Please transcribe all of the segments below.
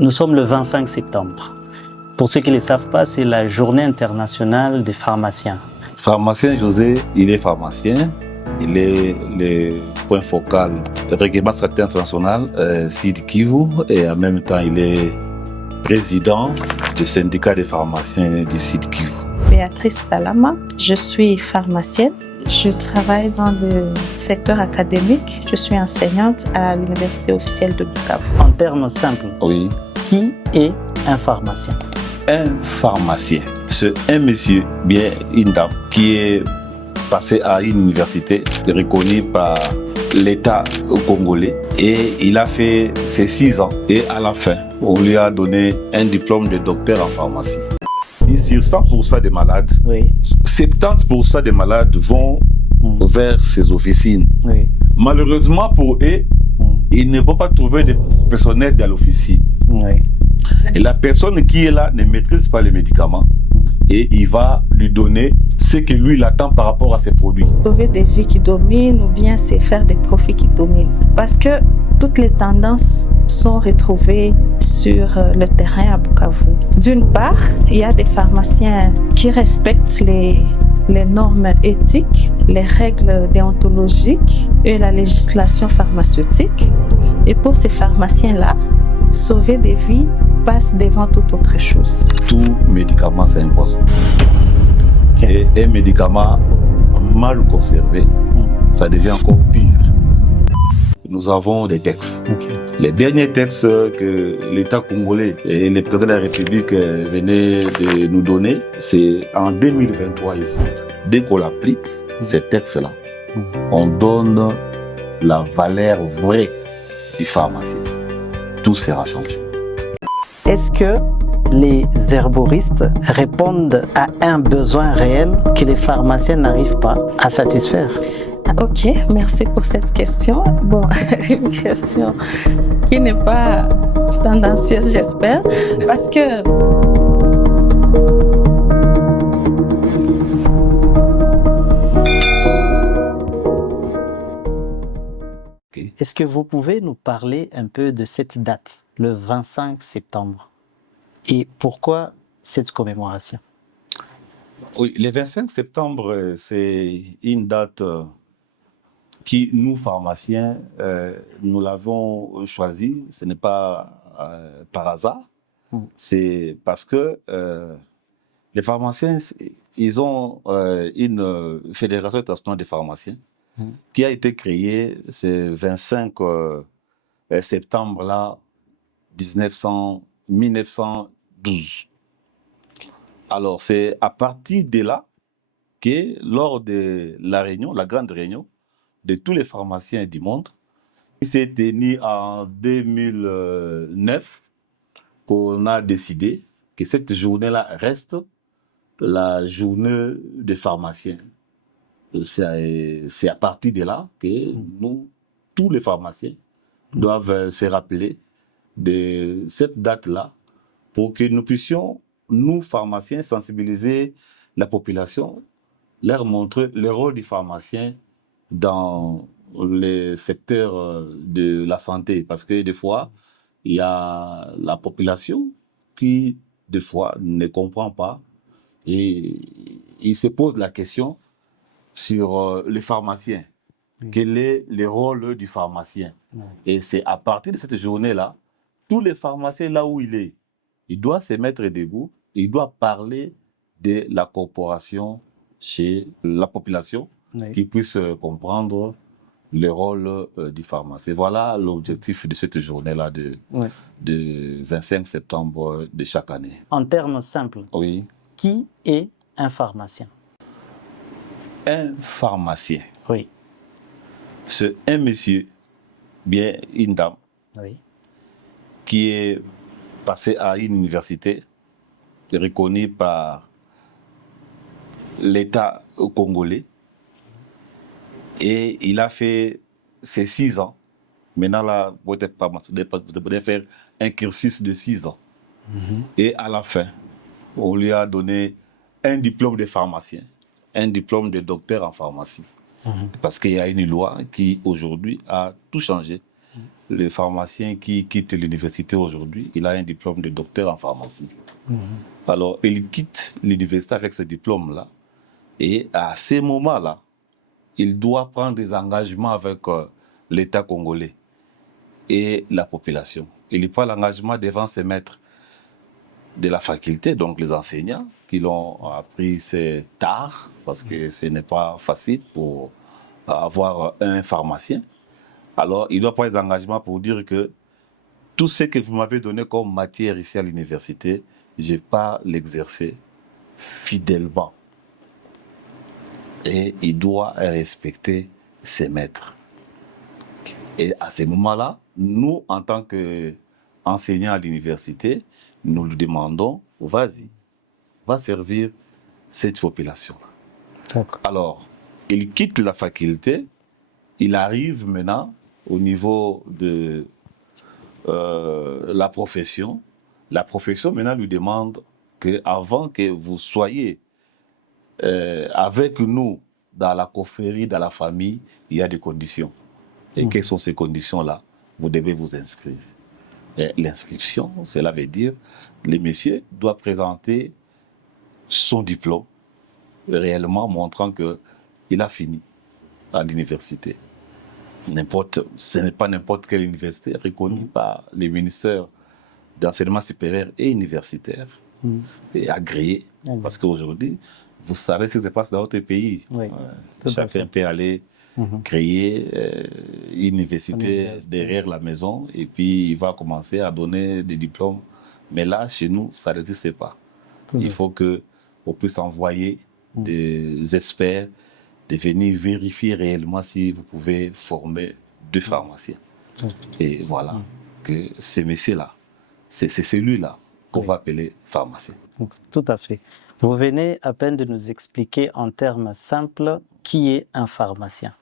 Nous sommes le 25 septembre. Pour ceux qui ne le savent pas, c'est la journée internationale des pharmaciens. Pharmacien José, il est pharmacien. Il est le point focal du règlement stratégique international Sud Kivu et en même temps il est président du syndicat des pharmaciens du Sud Kivu. Béatrice Salama, je suis pharmacienne. Je travaille dans le secteur académique. Je suis enseignante à l'Université officielle de Bukavu. En termes simples, Oui. qui est un pharmacien? Un pharmacien, c'est un monsieur, bien une dame, qui est passé à une université reconnue par l'État congolais et il a fait ses 6 ans et à la fin, on lui a donné un diplôme de docteur en pharmacie. Et sur 100% des malades, Oui. 70% des malades vont vers ces officines. Oui. Malheureusement pour eux, ils ne vont pas trouver de personnel dans l'officine. Oui. Et la personne qui est là ne maîtrise pas les médicaments et il va lui donner ce que lui il attend par rapport à ses produits. Sauver des vies qui dominent ou bien c'est faire des profits qui dominent. Parce que toutes les tendances sont retrouvées sur le terrain à Bukavu. D'une part, il y a des pharmaciens qui respectent les normes éthiques, les règles déontologiques et la législation pharmaceutique. Et pour ces pharmaciens-là, sauver des vies passe devant toute autre chose. Tout médicament c'est un poison. Et un médicament mal conservé, ça devient encore pire. Nous avons des textes. Okay. Les derniers textes que l'État congolais et le président de la République venaient de nous donner, c'est en 2023 ici. Dès qu'on applique ces textes-là, on donne la valeur vraie du pharmacien. Tout sera changé. Est-ce que les herboristes répondent à un besoin réel que les pharmaciens n'arrivent pas à satisfaire? Ok, merci pour cette question. Bon, une question qui n'est pas tendancieuse, j'espère, parce que Est-ce que vous pouvez nous parler un peu de cette date, le 25 septembre, et pourquoi cette commémoration? Oui, le 25 septembre, c'est une date qui, nous, pharmaciens, nous l'avons choisie. Ce n'est pas par hasard. C'est parce que les pharmaciens, ils ont une fédération internationale des pharmaciens qui a été créée ce 25 septembre-là, 1912. Alors, c'est à partir de là que, lors de la réunion, la grande réunion de tous les pharmaciens du monde, qui s'est tenue en 2009, qu'on a décidé que cette journée-là reste la journée des pharmaciens. C'est à partir de là que nous, tous les pharmaciens, doivent se rappeler de cette date-là pour que nous puissions, nous, pharmaciens, sensibiliser la population, leur montrer le rôle du pharmacien dans le secteur de la santé. Parce que des fois, il y a la population qui, des fois, ne comprend pas et il se pose la question sur les pharmaciens. Quel est le rôle du pharmacien? Et c'est à partir de cette journée-là, tous les pharmaciens, là où il doit se mettre debout, il doit parler de la corporation chez la population, qui puisse comprendre le rôle du pharmacien. Voilà l'objectif de cette journée-là de 25 septembre de chaque année. En termes simples, Oui. Qui est un pharmacien? Un pharmacien, Oui. c'est un monsieur, bien une dame, qui est passé à une université reconnue par l'État congolais et il a fait ses 6 ans. Maintenant, là, vous devez faire un cursus de 6 ans. Et à la fin, on lui a donné un diplôme de pharmacien, un diplôme de docteur en pharmacie. Parce qu'il y a une loi qui, aujourd'hui, a tout changé. le pharmacien qui quitte l'université aujourd'hui, il a un diplôme de docteur en pharmacie. Alors, il quitte l'université avec ce diplôme-là. Et à ces moments-là, il doit prendre des engagements avec l'État congolais et la population. Il prend l'engagement devant ses maîtres de la faculté, donc les enseignants, qui l'ont appris c'est tard, parce que ce n'est pas facile pour avoir un pharmacien. Alors, il doit prendre des engagements pour dire que tout ce que vous m'avez donné comme matière ici à l'université, je ne vais pas l'exercer fidèlement. Et il doit respecter ses maîtres. Et à ce moment-là, nous, en tant qu'enseignants à l'université, nous lui demandons, vas-y, va servir cette population-là. Alors, il quitte la faculté, il arrive maintenant au niveau de la profession. La profession maintenant lui demande qu'avant que vous soyez avec nous dans la confrérie, dans la famille, il y a des conditions. Et quelles sont ces conditions-là? Vous devez vous inscrire. L'inscription, cela veut dire le monsieur doit présenter son diplôme réellement montrant qu'il a fini à l'université. Ce n'est pas n'importe quelle université reconnue par les ministères d'enseignement supérieur et universitaire et agréée. Parce qu'aujourd'hui, vous savez ce qui se passe dans d'autres pays. Chacun peut aller créer une université derrière la maison et puis il va commencer à donner des diplômes. Mais là, chez nous, ça n'existe pas. Il faut qu'on puisse envoyer des experts de venir vérifier réellement si vous pouvez former deux pharmaciens. Et voilà, que ce monsieur-là, c'est celui-là qu'on va appeler pharmacien. Tout à fait. Vous venez à peine de nous expliquer en termes simples qui est un pharmacien.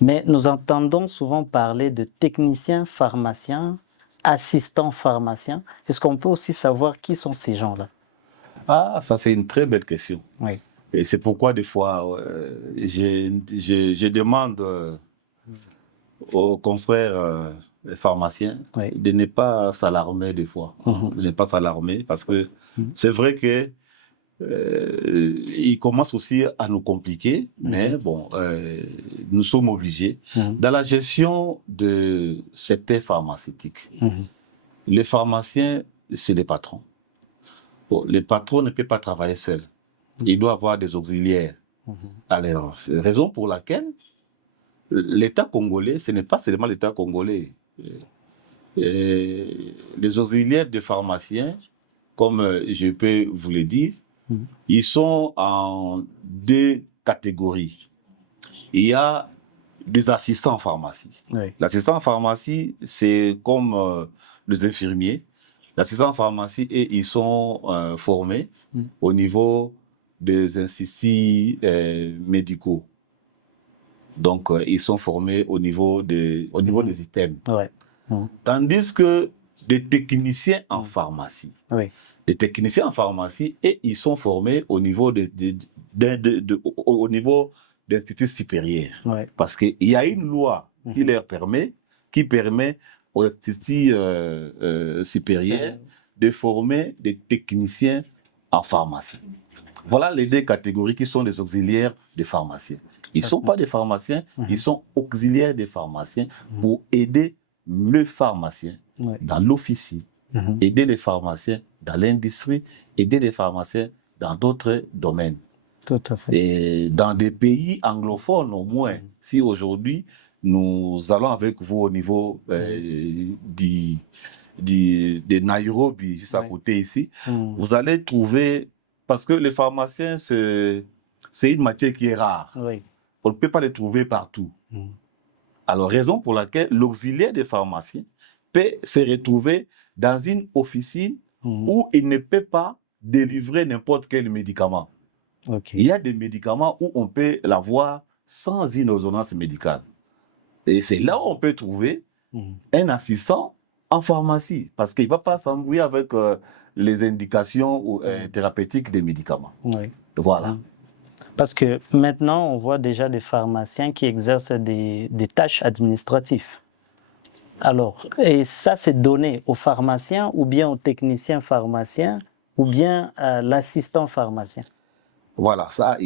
Mais nous entendons souvent parler de techniciens pharmaciens, assistants pharmaciens. Est-ce qu'on peut aussi savoir qui sont ces gens-là? Ah, ça c'est une très belle question. Oui. Et c'est pourquoi des fois, je demande aux confrères pharmaciens de ne pas s'alarmer des fois. De ne pas s'alarmer parce que c'est vrai que ils commencent aussi à nous compliquer, mais bon, nous sommes obligés. Dans la gestion de secteur pharmaceutique, les pharmaciens, c'est les patrons. Bon, les patrons ne peuvent pas travailler seuls. Il doit avoir des auxiliaires. Alors, c'est la raison pour laquelle l'État congolais, ce n'est pas seulement l'État congolais. Les auxiliaires de pharmaciens, comme je peux vous le dire, ils sont en deux catégories. Il y a des assistants en pharmacie. L'assistant en pharmacie, c'est comme les infirmiers. L'assistant en pharmacie, et ils sont formés au niveau des instituts médicaux. Donc, ils sont formés au niveau des items. Tandis que des techniciens en pharmacie, des techniciens en pharmacie, et ils sont formés au niveau au niveau d'instituts supérieurs. Parce qu'il y a une loi qui permet aux instituts supérieurs de former des techniciens en pharmacie. Voilà les deux catégories qui sont des auxiliaires des pharmaciens. Ils ne sont pas des pharmaciens, ils sont auxiliaires des pharmaciens pour aider le pharmacien dans l'officine, aider les pharmaciens dans l'industrie, aider les pharmaciens dans d'autres domaines. Tout à fait. Et dans des pays anglophones au moins, si aujourd'hui nous allons avec vous au niveau de Nairobi, juste à côté ici, vous allez trouver, parce que les pharmaciens, c'est une matière qui est rare. On ne peut pas les trouver partout. Alors, raison pour laquelle l'auxiliaire des pharmaciens peut se retrouver dans une officine où il ne peut pas délivrer n'importe quel médicament. Il y a des médicaments où on peut l'avoir sans une ordonnance médicale. Et c'est là où on peut trouver un assistant en pharmacie, parce qu'il ne va pas s'embrouiller avec les indications thérapeutiques des médicaments. Voilà. Parce que maintenant, on voit déjà des pharmaciens qui exercent des tâches administratives. Alors, et ça, c'est donné aux pharmaciens ou bien aux techniciens pharmaciens ou bien à l'assistant pharmacien? Voilà, ça,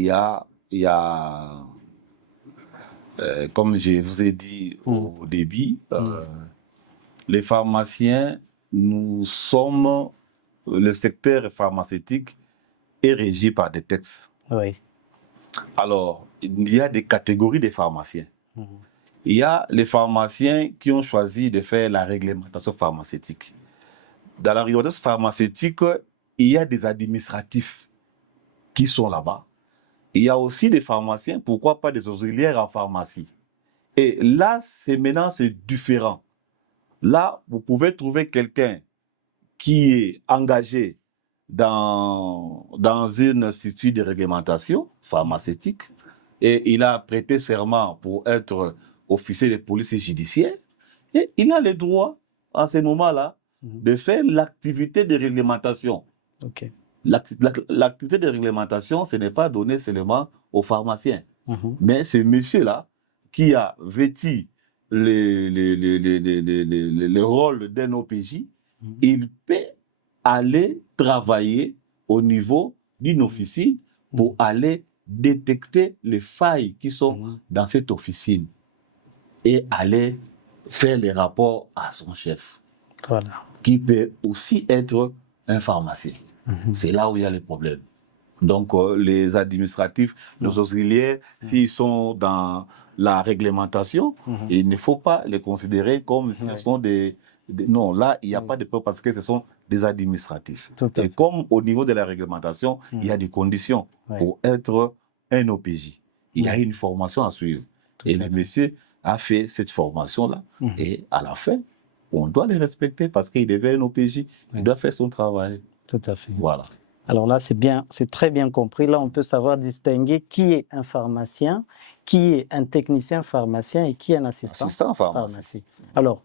comme je vous ai dit au début, les pharmaciens, nous sommes, le secteur pharmaceutique est régi par des textes. Oui. Alors, il y a des catégories de pharmaciens. Il y a les pharmaciens qui ont choisi de faire la réglementation pharmaceutique. Dans la réglementation pharmaceutique, il y a des administratifs qui sont là-bas. Il y a aussi des pharmaciens, pourquoi pas des auxiliaires en pharmacie. Et là, maintenant, c'est différent. Là, vous pouvez trouver quelqu'un qui est engagé dans un institut de réglementation pharmaceutique et il a prêté serment pour être officier de police judiciaire et il a le droit, à ce moment-là, de faire l'activité de réglementation. Ok. L'activité de réglementation, ce n'est pas donné seulement aux pharmaciens. Mais ce monsieur-là qui a vêtu le rôle d'un OPJ, il peut aller travailler au niveau d'une officine pour aller détecter les failles qui sont dans cette officine et aller faire les rapports à son chef, qui peut aussi être un pharmacien. C'est là où il y a les problèmes. Donc, les administratifs, nos auxiliaires, s'ils sont dans la réglementation, il ne faut pas les considérer comme si ce sont non, là, il n'y a pas de peur parce que ce sont des administratifs. Et comme au niveau de la réglementation, il y a des conditions pour être un OPJ. Il y a une formation à suivre. Et le monsieur a fait cette formation-là. Et à la fin, on doit les respecter parce qu'il devient un OPJ. Il doit faire son travail. Tout à fait. Voilà. Alors là, c'est très bien compris. Là, on peut savoir distinguer qui est un pharmacien, qui est un technicien pharmacien et qui est un assistant pharmacie. Alors,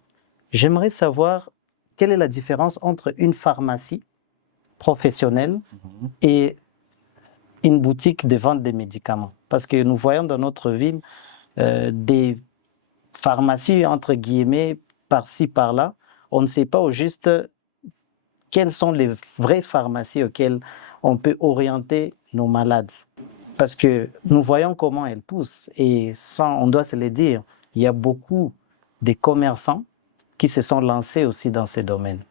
j'aimerais savoir quelle est la différence entre une pharmacie professionnelle et une boutique de vente des médicaments. Parce que nous voyons dans notre ville des pharmacies, entre guillemets, par-ci, par-là. On ne sait pas au juste quelles sont les vraies pharmacies auxquelles on peut orienter nos malades. Parce que nous voyons comment elles poussent. Et on doit se le dire, il y a beaucoup de commerçants qui se sont lancés aussi dans ces domaines.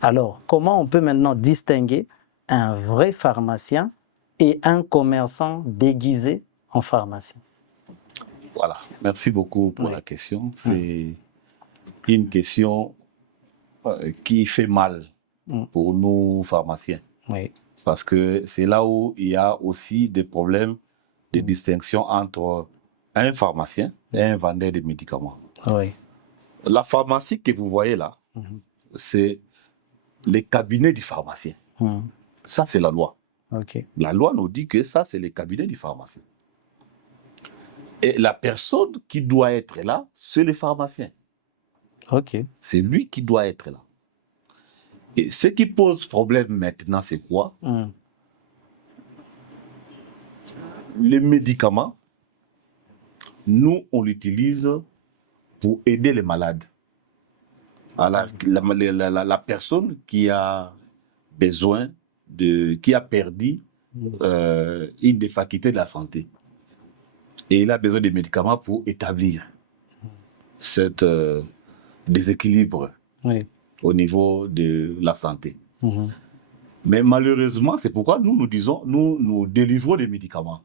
Alors, comment on peut maintenant distinguer un vrai pharmacien et un commerçant déguisé en pharmacien? Voilà, merci beaucoup pour la question. C'est une question qui fait mal pour nous pharmaciens. Parce que c'est là où il y a aussi des problèmes de distinction entre un pharmacien et un vendeur de médicaments. La pharmacie que vous voyez là, c'est les cabinets du pharmacien. Ça, c'est la loi. La loi nous dit que ça, c'est les cabinets du pharmacien. Et la personne qui doit être là, c'est le pharmacien. C'est lui qui doit être là. Et ce qui pose problème maintenant, c'est quoi? Les médicaments, nous, on l'utilise pour aider les malades. La personne qui a besoin qui a perdu une des facultés de la santé. Et il a besoin de médicaments pour établir cet déséquilibre au niveau de la santé. Mais malheureusement, c'est pourquoi nous disons, nous délivrons des médicaments.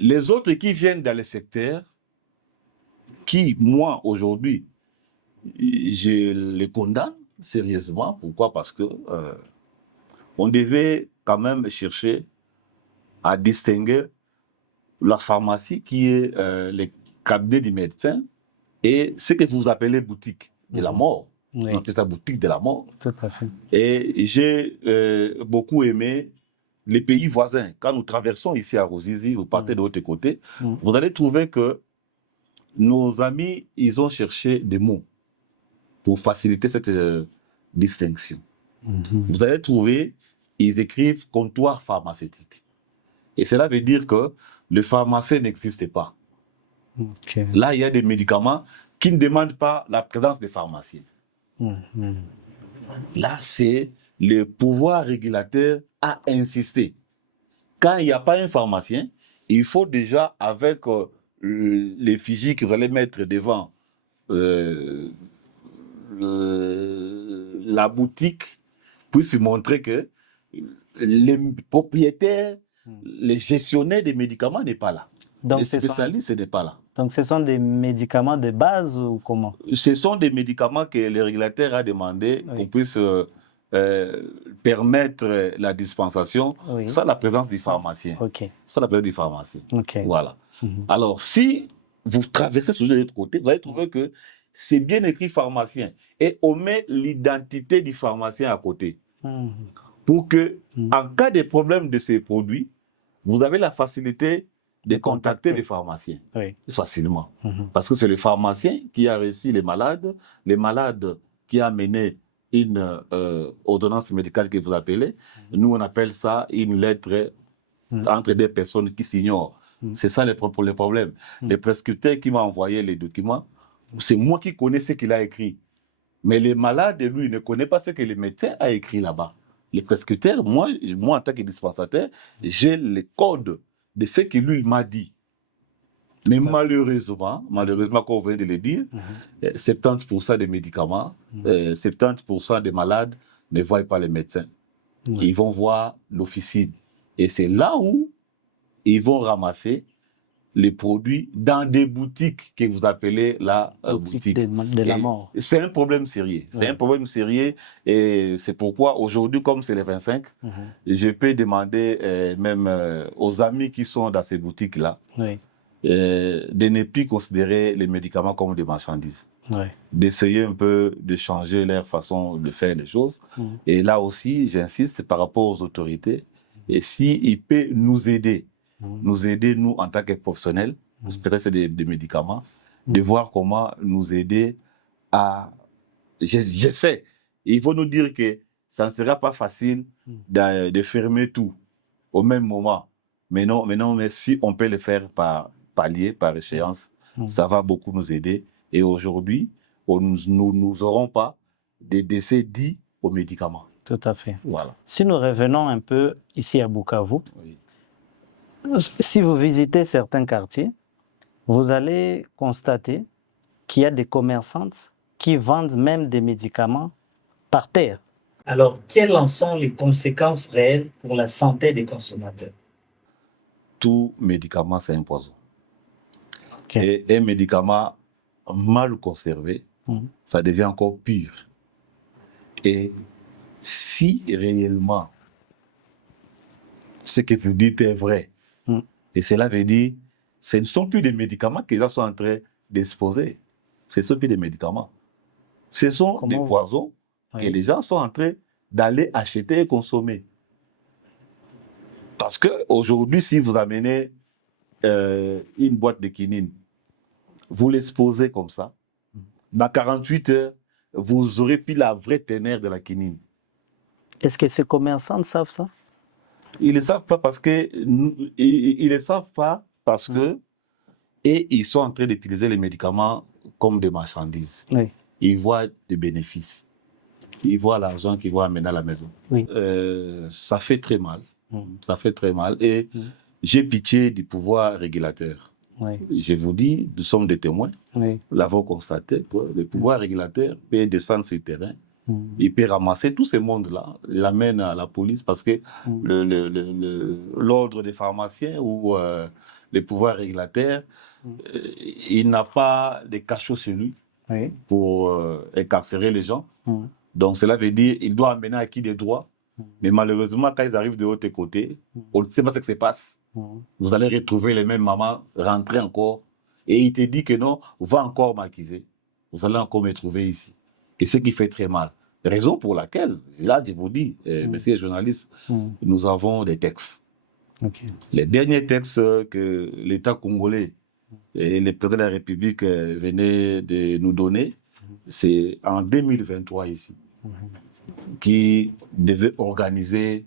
Les autres qui viennent dans le secteur, qui, moi, aujourd'hui, je les condamne sérieusement. Pourquoi? Parce que on devait quand même chercher à distinguer la pharmacie qui est les cabinets du médecin et ce que vous appelez boutique de la mort. On appelle ça boutique de la mort. Tout à fait. Et j'ai beaucoup aimé les pays voisins. Quand nous traversons ici à Ruzizi, vous partez de l'autre côté, vous allez trouver que nos amis, ils ont cherché des mots pour faciliter cette distinction. Vous allez trouver, ils écrivent comptoir pharmaceutique. Et cela veut dire que le pharmacien n'existe pas. Là, il y a des médicaments qui ne demandent pas la présence des pharmaciens. Là, c'est le pouvoir régulateur à insister. Quand il n'y a pas un pharmacien, il faut déjà, avec l'effigie que vous allez mettre devant la boutique, puisse montrer que les propriétaires, les gestionnaires des médicaments n'est pas là. Donc, les spécialistes n'est pas là. Donc, ce sont des médicaments de base ou comment? Ce sont des médicaments que le régulateur a demandé qu'on puisse permettre la dispensation sans la présence du pharmacien. Sans la présence du pharmacien. Voilà. Alors, si vous traversez toujours de l'autre côté, vous allez trouver que c'est bien écrit pharmacien. Et on met l'identité du pharmacien à côté. Pour que, en cas de problème de ces produits, vous avez la facilité de contacter les pharmaciens facilement. Parce que c'est le pharmacien qui a reçu les malades qui a mené une ordonnance médicale que vous appelez. Nous, on appelle ça une lettre entre des personnes qui s'ignorent. C'est ça le problème. Le prescripteur qui m'a envoyé les documents, c'est moi qui connais ce qu'il a écrit. Mais les malades, lui, ne connaît pas ce que le médecin a écrit là-bas. Les prescripteurs, moi, en tant que dispensateur, j'ai les codes de ce que lui m'a dit. Mais malheureusement, comme vous venez de le dire, 70% des médicaments, 70% des malades ne voient pas les médecins. Ils vont voir l'officine. Et c'est là où ils vont ramasser les produits dans des boutiques que vous appelez la boutique de la mort. C'est un problème sérieux. C'est un problème sérieux et c'est pourquoi aujourd'hui, comme c'est le 25, je peux demander même aux amis qui sont dans ces boutiques-là de ne plus considérer les médicaments comme des marchandises. D'essayer un peu de changer leur façon de faire les choses. Et là aussi, j'insiste par rapport aux autorités. Et s'ils peuvent nous aider, nous en tant que professionnels, peut-être c'est des médicaments, de voir comment nous aider à... Je sais, il faut nous dire que ça ne sera pas facile de fermer tout au même moment. Mais si on peut le faire par palier, par échéance, ça va beaucoup nous aider. Et aujourd'hui, nous n'aurons pas des décès dits aux médicaments. Tout à fait. Voilà. Si nous revenons un peu ici à Bukavu, si vous visitez certains quartiers, vous allez constater qu'il y a des commerçantes qui vendent même des médicaments par terre. Alors, quelles en sont les conséquences réelles pour la santé des consommateurs? Tout médicament, c'est un poison. Et un médicament mal conservé, ça devient encore pire. Et si réellement ce que vous dites est vrai, et cela veut dire ce ne sont plus des médicaments que les gens sont en train d'exposer. Ce ne sont plus des médicaments. Ce sont des poisons que les gens sont en train d'aller acheter et consommer. Parce qu'aujourd'hui, si vous amenez une boîte de quinine, vous l'exposez comme ça, dans 48 heures, vous aurez pris la vraie teneur de la quinine. Est-ce que ces commerçants savent ça? Ils ne le savent pas parce que et ils sont en train d'utiliser les médicaments comme des marchandises. Ils voient des bénéfices. Ils voient l'argent qu'ils vont amener à la maison. Ça fait très mal. Ça fait très mal. Et j'ai pitié du pouvoir régulateur. Je vous dis, nous sommes des témoins. Nous l'avons constaté. Le pouvoir régulateur peut descendre sur le terrain. Il peut ramasser tous ces mondes-là, l'amène à la police parce que l'ordre des pharmaciens ou le pouvoir régulateur, il n'a pas de cachot sur lui pour incarcérer les gens. Donc cela veut dire qu'il doit amener à qui des droits. Mais malheureusement, quand ils arrivent de l'autre côté, on ne sait pas ce qui se passe. Vous allez retrouver les mêmes mamans rentrer encore et il te dit que non, va encore m'accuser. Vous allez encore me trouver ici. Et ce qui fait très mal. Raison pour laquelle, là je vous dis, messieurs les journalistes, nous avons des textes. Les derniers textes que l'État congolais et le président de la République venaient de nous donner, c'est en 2023 ici, qui devait organiser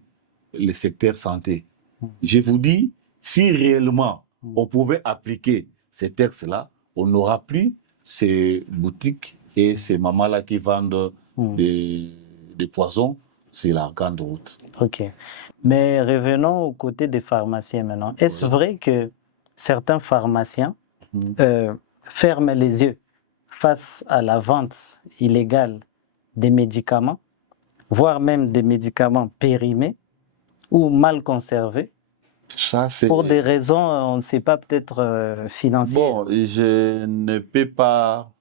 le secteur santé. Je vous dis, si réellement on pouvait appliquer ces textes-là, on n'aura plus ces boutiques et ces mamans-là qui vendent des poisons, c'est la grande route. Ok. Mais revenons au côté des pharmaciens maintenant. Est-ce vrai que certains pharmaciens ferment les yeux face à la vente illégale des médicaments, voire même des médicaments périmés ou mal conservés, Ça, c'est... pour des raisons, on ne sait pas, peut-être financières? Bon, je ne peux pas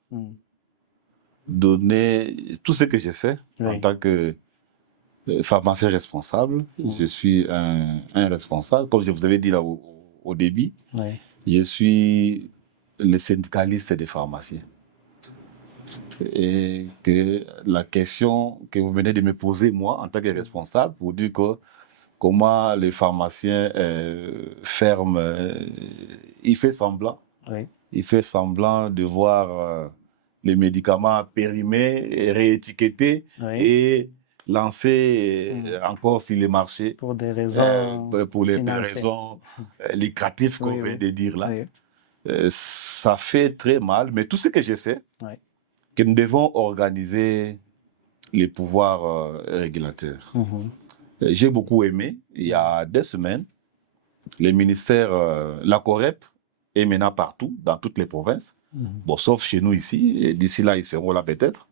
donner tout ce que je sais en tant que pharmacien responsable. Je suis un responsable, comme je vous avais dit là au début. Je suis le syndicaliste des pharmaciens. Et que la question que vous venez de me poser, moi, en tant que responsable, pour dire que comment les pharmaciens ferment, il fait semblant. Il fait semblant de voir les médicaments périmés, réétiquetés et lancés encore sur les marchés. Pour des raisons pour les raisons lucratives qu'on vient de dire là. Ça fait très mal, mais tout ce que je sais, que nous devons organiser les pouvoirs régulateurs. J'ai beaucoup aimé, il y a 2 semaines, les ministères, la COREP est maintenant partout, dans toutes les provinces, bon, sauf chez nous ici, et d'ici là, ils seront là peut-être.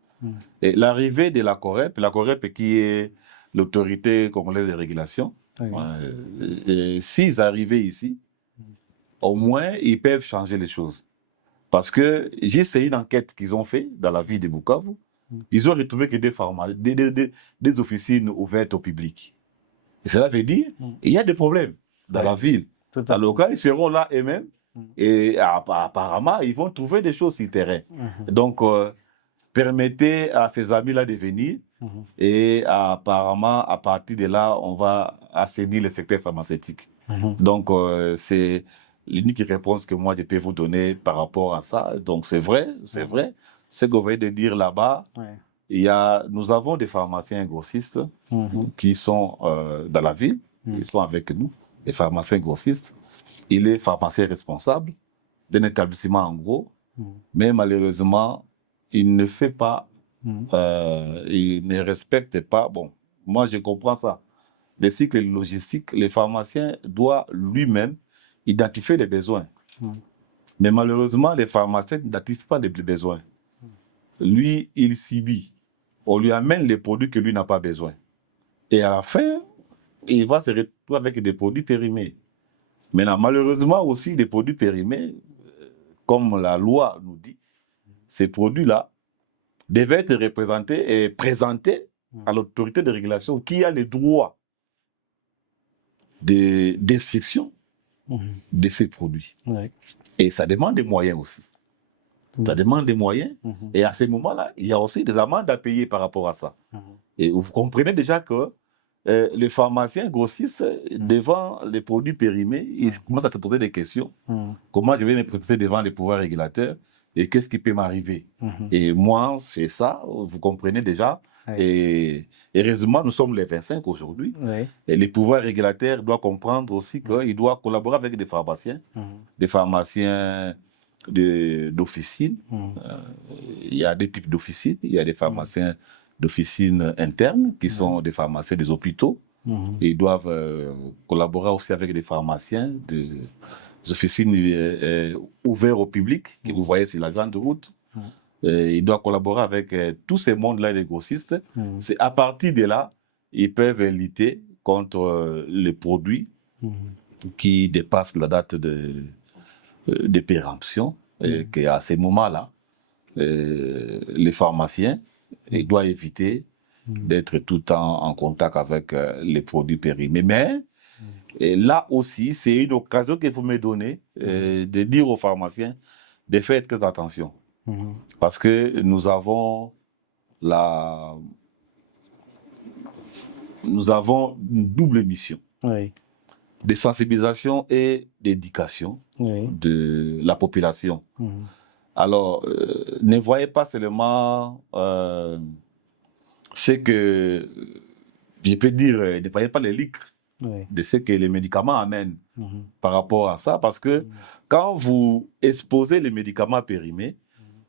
Et l'arrivée de la COREP qui est l'autorité congolaise de régulation, s'ils arrivaient ici, au moins, ils peuvent changer les choses. Parce que j'ai essayé une enquête qu'ils ont fait dans la ville de Bukavu. Ils ont retrouvé que des officines ouvertes au public. Et cela veut dire qu'il y a des problèmes dans la ville. Dans le local, ils seront là eux-mêmes. Et apparemment, ils vont trouver des choses sur le terrain. Donc, permettez à ces amis-là de venir. Et apparemment, à partir de là, on va assainir le secteur pharmaceutique. Donc, c'est l'unique réponse que moi je peux vous donner par rapport à ça. Donc c'est vrai, c'est vrai. Ce que vous venez de dire là-bas, nous avons des pharmaciens grossistes qui sont dans la ville, ils sont avec nous, des pharmaciens grossistes. Il est pharmacien responsable d'un établissement en gros, mais malheureusement, il ne fait pas, il ne respecte pas. Bon, moi je comprends ça. Le cycle logistique, le pharmacien doit lui-même identifier les besoins. Mais malheureusement, les pharmaciens n'identifient pas les besoins. Lui, il subit. On lui amène les produits que lui n'a pas besoin. Et à la fin, il va se retrouver avec des produits périmés. Maintenant, malheureusement aussi, des produits périmés, comme la loi nous dit, ces produits-là devaient être représentés et présentés à l'autorité de régulation qui a le droit d'instruction de ces produits. Et ça demande des moyens aussi. Ça demande des moyens. Et à ce moment-là, il y a aussi des amendes à payer par rapport à ça. Et vous comprenez déjà que les pharmaciens grossissent devant les produits périmés. Ils commencent à se poser des questions. Comment je vais me présenter devant les pouvoirs régulateurs et qu'est-ce qui peut m'arriver? Et moi, c'est ça, vous comprenez déjà. Et heureusement, nous sommes les 25 aujourd'hui. Et les pouvoirs régulateurs doivent comprendre aussi qu'ils doivent collaborer avec des pharmaciens d'officine. Il y a des types d'officines. Il y a des pharmaciens d'officine internes qui sont des pharmaciens des hôpitaux. Et ils doivent collaborer aussi avec des pharmaciens des officines ouvertes au public, que vous voyez sur la grande route. Ils doivent collaborer avec tous ces mondes-là, les grossistes. C'est à partir de là, ils peuvent lutter contre les produits qui dépassent la date de péremption. Et qu'à ces moments-là, les pharmaciens doivent éviter d'être tout le temps en contact avec les produits périmés. Mais là aussi, c'est une occasion que vous me donnez de dire aux pharmaciens de faire très attention. Parce que nous avons une double mission de sensibilisation et d'éducation de la population. Alors, ne voyez pas seulement ce que, je peux dire, ne voyez pas les leaks de ce que les médicaments amènent par rapport à ça, parce que quand vous exposez les médicaments périmés,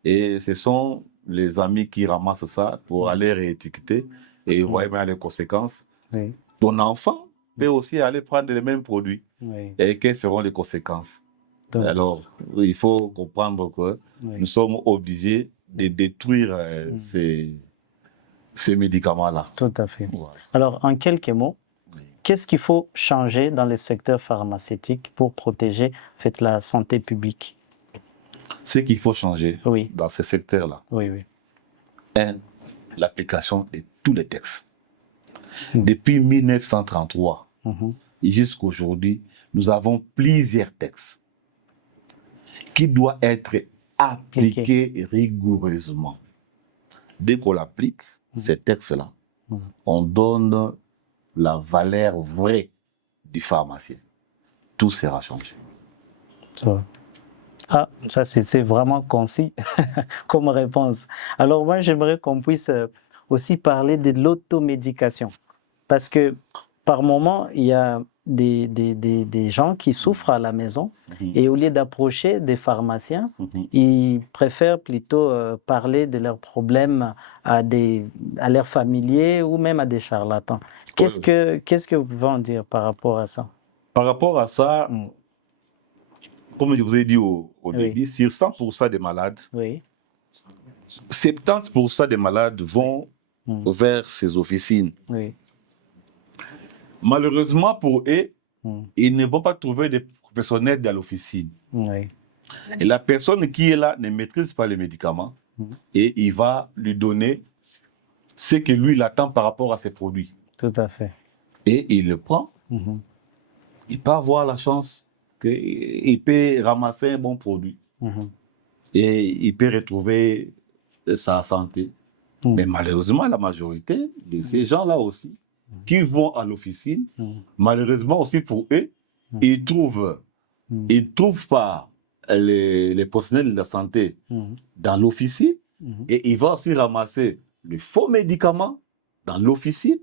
Et ce sont les amis qui ramassent ça pour aller réétiqueter et vous voyez bien les conséquences. Oui. Ton enfant peut aussi aller prendre les mêmes produits. Oui. Et quelles seront les conséquences? Donc, Alors, il faut comprendre que oui. nous sommes obligés de détruire ces médicaments-là. Tout à fait. Voilà. Alors, en quelques mots, Oui. qu'est-ce qu'il faut changer dans le secteur pharmaceutique pour protéger en fait, la santé publique? Ce qu'il faut changer Oui, dans ce secteur-là, oui, oui. l'application de tous les textes. Mm. Depuis 1933 Mhm. et jusqu'à aujourd'hui, nous avons plusieurs textes qui doivent être appliqués rigoureusement. Dès qu'on applique ces textes-là, on donne la valeur vraie du pharmacien. Tout sera changé. Ça va. Ah, ça c'est vraiment concis comme réponse. Alors moi, j'aimerais qu'on puisse aussi parler de l'automédication. Parce que par moment, il y a des gens qui souffrent à la maison et au lieu d'approcher des pharmaciens, ils préfèrent plutôt parler de leurs problèmes à leurs familiers ou même à des charlatans. Qu'est-ce que vous pouvez en dire par rapport à ça? Par rapport à ça, comme je vous ai dit au début, sur 100% des malades, Oui. 70% des malades vont vers ces officines. Oui. Malheureusement pour eux, ils ne vont pas trouver des professionnels dans l'officine. Oui. Et la personne qui est là ne maîtrise pas les médicaments et il va lui donner ce que lui il attend par rapport à ses produits. Tout à fait. Et il le prend. Il peut avoir la chance qu'il peut ramasser un bon produit et il peut retrouver sa santé. Mais malheureusement, la majorité de ces gens-là aussi, qui vont à l'officine, malheureusement aussi pour eux, ils trouvent pas les professionnels de la santé dans l'officine et ils vont aussi ramasser les faux médicaments dans l'officine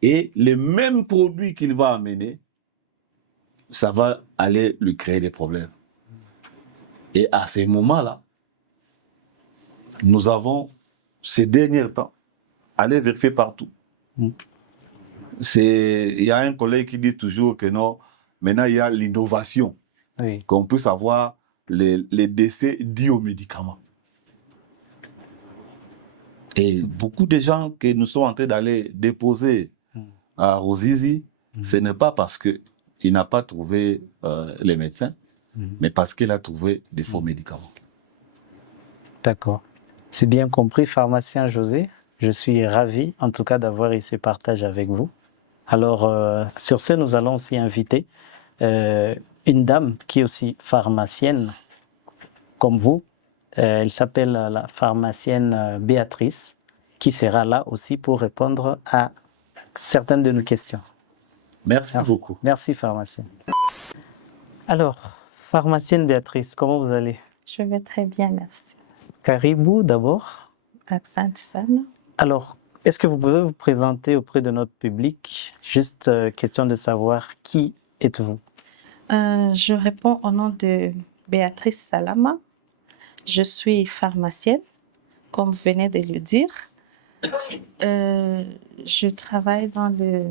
et les mêmes produits qu'il va amener, ça va aller lui créer des problèmes. Et à ces moments-là, nous avons, ces derniers temps, allé vérifier partout. Il y a un collègue qui dit toujours que non, maintenant il y a l'innovation, qu'on puisse avoir les décès dus aux médicaments. Et beaucoup de gens que nous sommes en train d'aller déposer à Ruzizi, ce n'est pas parce qu'il n'a pas trouvé les médecins, mais parce qu'il a trouvé des faux médicaments. D'accord. C'est bien compris, pharmacien José. Je suis ravi, en tout cas, d'avoir eu ce partage avec vous. Alors, sur ce, nous allons aussi inviter une dame qui est aussi pharmacienne, comme vous. Elle s'appelle la pharmacienne Béatrice, qui sera là aussi pour répondre à certaines de nos questions. Merci beaucoup. Merci, pharmacienne. Alors, pharmacienne Béatrice, comment vous allez? Je vais très bien, merci. Caribou d'abord. Accent sana. Alors, est-ce que vous pouvez vous présenter auprès de notre public? Juste question de savoir qui êtes-vous? Je réponds au nom de Béatrice Salama. Je suis pharmacienne, comme vous venez de le dire. Je travaille dans le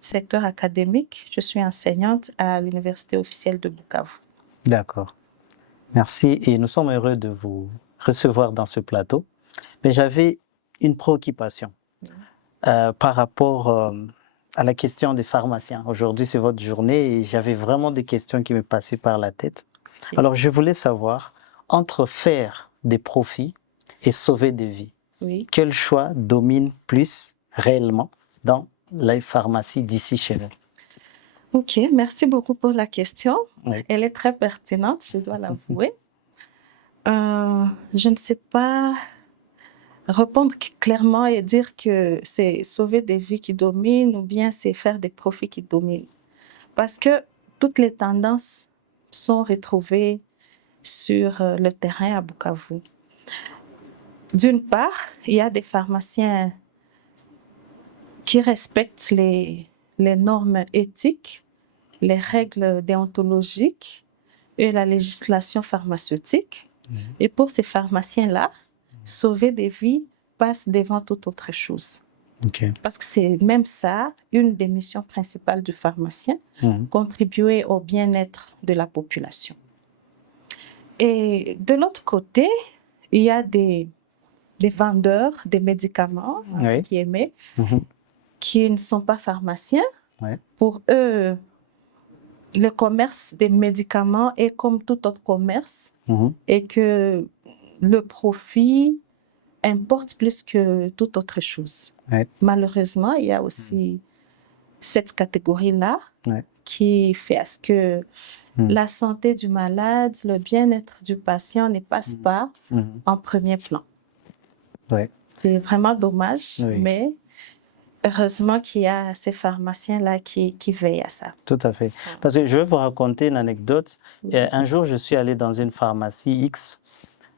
secteur académique. Je suis enseignante à l'Université officielle de Bukavu. D'accord. Merci et nous sommes heureux de vous recevoir dans ce plateau. Mais j'avais une préoccupation par rapport à la question des pharmaciens. Aujourd'hui, c'est votre journée et j'avais vraiment des questions qui me passaient par la tête. Alors, je voulais savoir, entre faire des profits et sauver des vies, quel choix domine plus réellement dans la pharmacie d'ici chez nous? Ok, merci beaucoup pour la question. Elle est très pertinente, je dois l'avouer. Je ne sais pas répondre clairement et dire que c'est sauver des vies qui dominent ou bien c'est faire des profits qui dominent. Parce que toutes les tendances sont retrouvées sur le terrain à Bukavu. D'une part, il y a des pharmaciens qui respectent les normes éthiques, les règles déontologiques et la législation pharmaceutique. Et pour ces pharmaciens-là, sauver des vies passe devant toute autre chose. Ok. Parce que c'est même ça, une des missions principales du pharmacien, contribuer au bien-être de la population. Et de l'autre côté, il y a des vendeurs des médicaments, Oui. qui ne sont pas pharmaciens. Oui. Pour eux, le commerce des médicaments est comme tout autre commerce et que le profit importe plus que toute autre chose. Oui. Malheureusement, il y a aussi cette catégorie-là qui fait à ce que la santé du malade, le bien-être du patient ne passe pas en premier plan. Oui. C'est vraiment dommage, mais heureusement qu'il y a ces pharmaciens-là qui veillent à ça. Tout à fait. Parce que je vais vous raconter une anecdote. Un jour, je suis allé dans une pharmacie X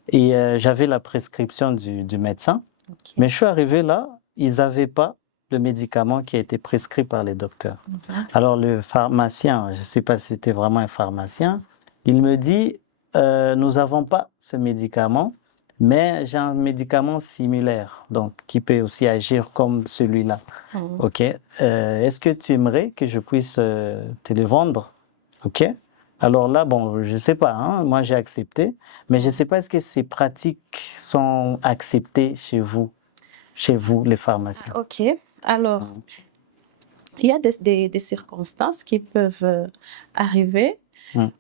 et j'avais la prescription du médecin. Okay. Mais je suis arrivé là, ils n'avaient pas le médicament qui a été prescrit par les docteurs. Alors le pharmacien, je ne sais pas si c'était vraiment un pharmacien, il me dit nous n'avons pas ce médicament, mais j'ai un médicament similaire, donc qui peut aussi agir comme celui-là. Ok. Est-ce que tu aimerais que je puisse te le vendre? Ok. Alors là, bon, je ne sais pas, hein, moi j'ai accepté, mais je ne sais pas est-ce que ces pratiques sont acceptées chez vous les pharmaciens. Ok. Alors, il y a des circonstances qui peuvent arriver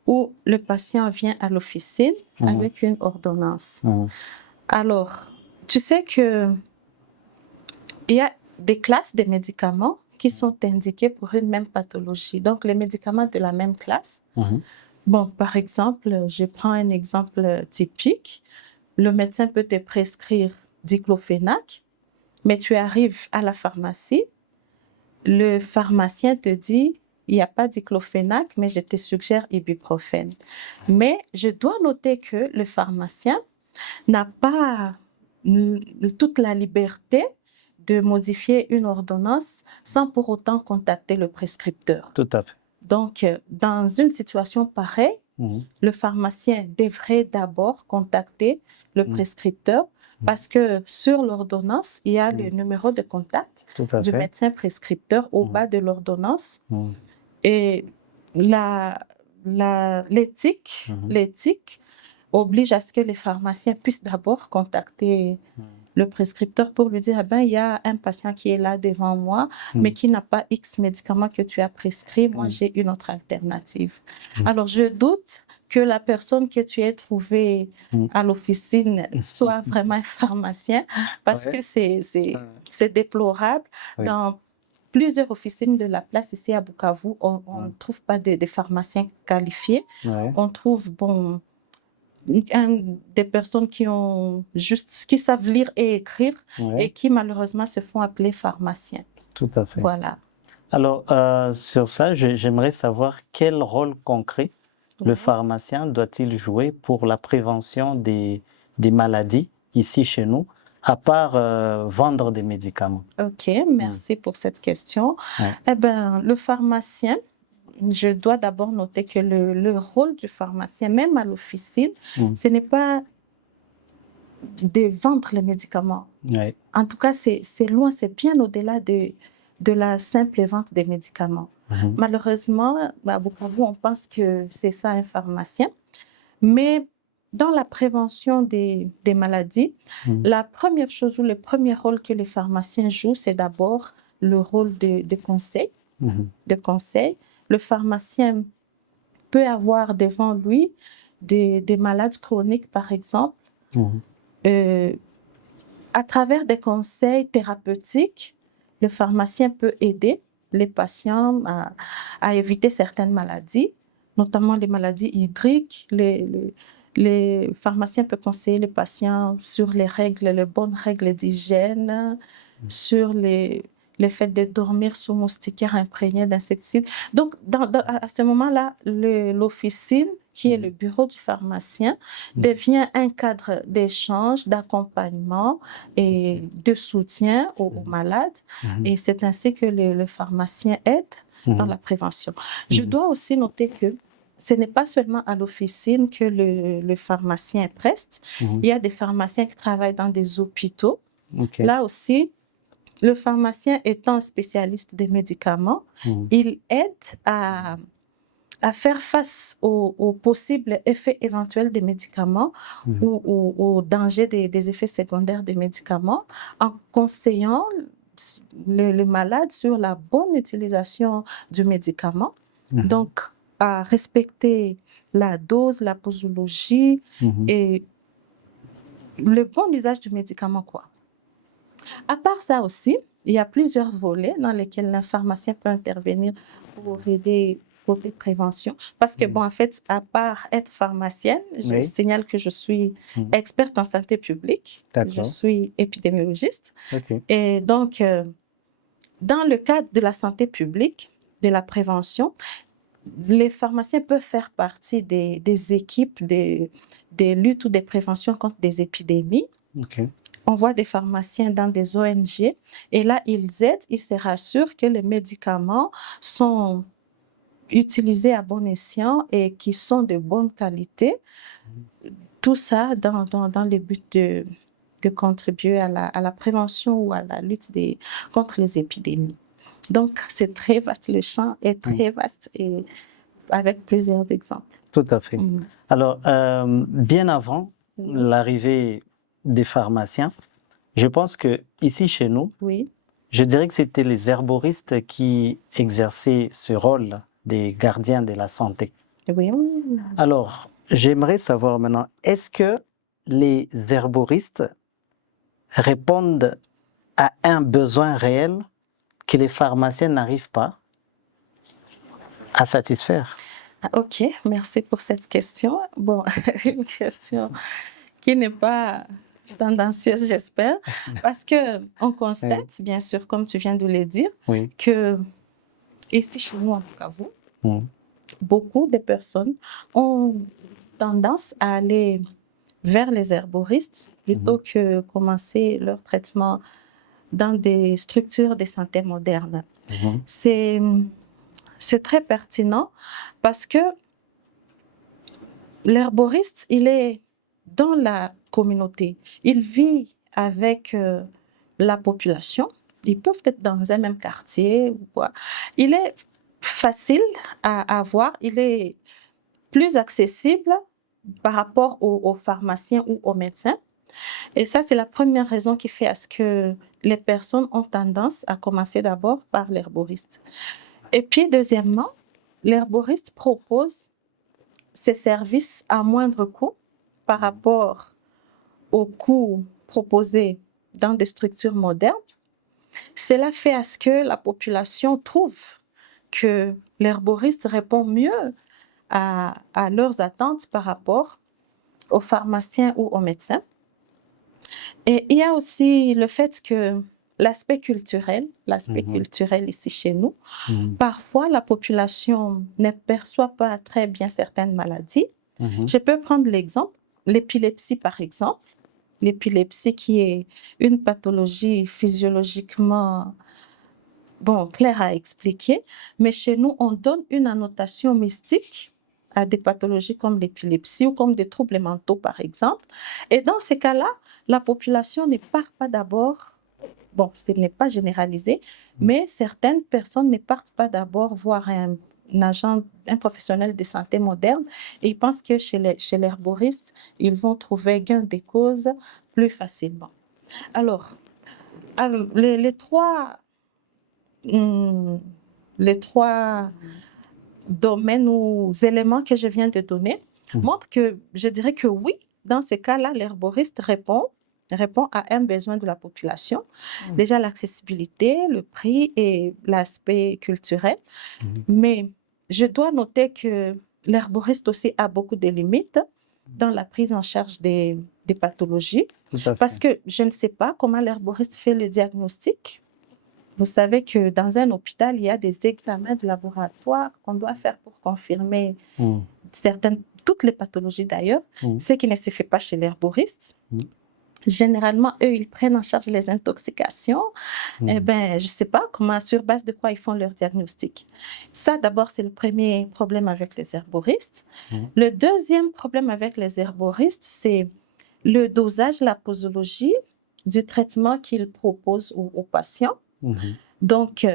où le patient vient à l'officine avec une ordonnance. Alors, tu sais que il y a des classes de médicaments qui sont indiqués pour une même pathologie. Donc, les médicaments de la même classe. Bon, par exemple, je prends un exemple typique. Le médecin peut te prescrire diclofénac, mais tu arrives à la pharmacie, le pharmacien te dit, il n'y a pas diclofénac, mais je te suggère ibuprofène. Mais je dois noter que le pharmacien n'a pas toute la liberté de modifier une ordonnance sans pour autant contacter le prescripteur. Tout à fait. Donc, dans une situation pareille, le pharmacien devrait d'abord contacter le prescripteur parce que sur l'ordonnance, il y a le numéro de contact du médecin prescripteur au bas de l'ordonnance. Et l'éthique oblige à ce que les pharmaciens puissent d'abord contacter le prescripteur pour lui dire, ah ben, il y a un patient qui est là devant moi, mais qui n'a pas X médicaments que tu as prescrit. Moi, j'ai une autre alternative. Alors, je doute que la personne que tu aies trouvée à l'officine soit vraiment un pharmacien parce que c'est déplorable. Dans plusieurs officines de la place ici à Bukavu, on ne trouve pas de pharmaciens qualifiés. On trouve, des personnes qui savent lire et écrire et qui malheureusement se font appeler pharmaciens. Tout à fait. Voilà. Alors, sur ça, j'aimerais savoir quel rôle concret le pharmacien doit-il jouer pour la prévention des maladies ici chez nous, à part vendre des médicaments. Ok, merci pour cette question. Eh bien, le pharmacien, je dois d'abord noter que le rôle du pharmacien, même à l'officine, ce n'est pas de vendre les médicaments. En tout cas, c'est loin, c'est bien au-delà de la simple vente des médicaments. Malheureusement, à Bukavu, on pense que c'est ça un pharmacien. Mais dans la prévention des maladies, la première chose ou le premier rôle que les pharmaciens jouent, c'est d'abord le rôle de conseil. De conseil. Le pharmacien peut avoir devant lui des malades chroniques, par exemple. À travers des conseils thérapeutiques, le pharmacien peut aider les patients à éviter certaines maladies, notamment les maladies hydriques. Les pharmaciens peuvent conseiller les patients sur les bonnes règles d'hygiène, sur le fait de dormir sous moustiquaire imprégné d'insecticides. Donc, à ce moment-là, l'officine, qui est le bureau du pharmacien, devient un cadre d'échange, d'accompagnement et de soutien aux malades. Et c'est ainsi que le pharmacien aide dans la prévention. Je dois aussi noter que ce n'est pas seulement à l'officine que le pharmacien preste. Il y a des pharmaciens qui travaillent dans des hôpitaux. OK. Là aussi, le pharmacien étant spécialiste des médicaments, il aide à faire face aux possibles effets éventuels des médicaments ou aux dangers des effets secondaires des médicaments en conseillant le malade sur la bonne utilisation du médicament. Donc, à respecter la dose, la posologie et le bon usage du médicament, quoi. À part ça aussi, il y a plusieurs volets dans lesquels un pharmacien peut intervenir pour aider côté prévention. Parce que, bon, en fait, à part être pharmacienne, je signale que je suis experte en santé publique. Je suis épidémiologiste. OK. Et donc, dans le cadre de la santé publique, de la prévention, les pharmaciens peuvent faire partie des équipes des luttes ou des préventions contre des épidémies. OK. On voit des pharmaciens dans des ONG et là, ils aident, ils se rassurent que les médicaments sont utilisés à bon escient et qui sont de bonne qualité. Tout ça dans le but de contribuer à la prévention ou à la lutte contre les épidémies. Donc, c'est très vaste, le champ est très vaste et avec plusieurs exemples. Tout à fait. Alors, bien avant l'arrivée des pharmaciens, je pense que ici chez nous, je dirais que c'était les herboristes qui exerçaient ce rôle des gardiens de la santé. Oui. Alors, j'aimerais savoir maintenant, est-ce que les herboristes répondent à un besoin réel que les pharmaciens n'arrivent pas à satisfaire? OK, merci pour cette question. Bon, une question qui n'est pas tendancieuse, j'espère, parce qu'on constate, bien sûr, comme tu viens de le dire, que ici chez nous, en Bukavu, beaucoup de personnes ont tendance à aller vers les herboristes plutôt que commencer leur traitement dans des structures de santé modernes. C'est très pertinent parce que l'herboriste, il est dans la communauté. Il vit avec la population. Ils peuvent être dans un même quartier ou quoi. Il est facile à avoir. Il est plus accessible par rapport aux pharmaciens ou aux médecins. Et ça, c'est la première raison qui fait à ce que les personnes ont tendance à commencer d'abord par l'herboriste. Et puis, deuxièmement, l'herboriste propose ses services à moindre coût par rapport aux coûts proposés dans des structures modernes. Cela fait à ce que la population trouve que l'herboriste répond mieux à leurs attentes par rapport aux pharmaciens ou aux médecins. Et il y a aussi le fait que l'aspect culturel ici chez nous, parfois la population ne perçoit pas très bien certaines maladies. Je peux prendre l'exemple, l'épilepsie par exemple. L'épilepsie qui est une pathologie physiologiquement claire à expliquer, mais chez nous, on donne une annotation mystique à des pathologies comme l'épilepsie ou comme des troubles mentaux par exemple. Et dans ces cas-là, la population ne part pas d'abord, ce n'est pas généralisé, mais certaines personnes ne partent pas d'abord voir un professionnel de santé moderne et ils pensent que chez l'herboriste, ils vont trouver gain de cause plus facilement. Alors, les trois domaines ou éléments que je viens de donner montrent que je dirais que oui, dans ce cas-là, l'herboriste répond à un besoin de la population. Déjà l'accessibilité, le prix et l'aspect culturel. Mais je dois noter que l'herboriste aussi a beaucoup de limites dans la prise en charge des pathologies. Parce que je ne sais pas comment l'herboriste fait le diagnostic. Vous savez que dans un hôpital, il y a des examens de laboratoire qu'on doit faire pour confirmer toutes les pathologies d'ailleurs, ce qui ne se fait pas chez l'herboriste. généralement, eux, ils prennent en charge les intoxications. Eh ben, je ne sais pas comment, sur base de quoi ils font leur diagnostic. Ça, d'abord, c'est le premier problème avec les herboristes. Le deuxième problème avec les herboristes, c'est le dosage, la posologie du traitement qu'ils proposent aux patients. Donc,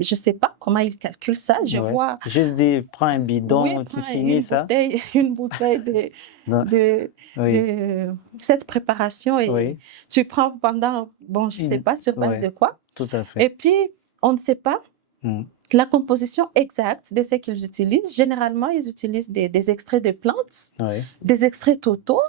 je ne sais pas comment ils calculent ça. Je vois. Juste dire, prends un bidon, tu finis ça. Une bouteille de cette préparation et tu prends pendant, bon, je ne sais pas sur base de quoi. Tout à fait. Et puis, on ne sait pas la composition exacte de ce qu'ils utilisent. Généralement, ils utilisent des extraits de plantes, des extraits totaux.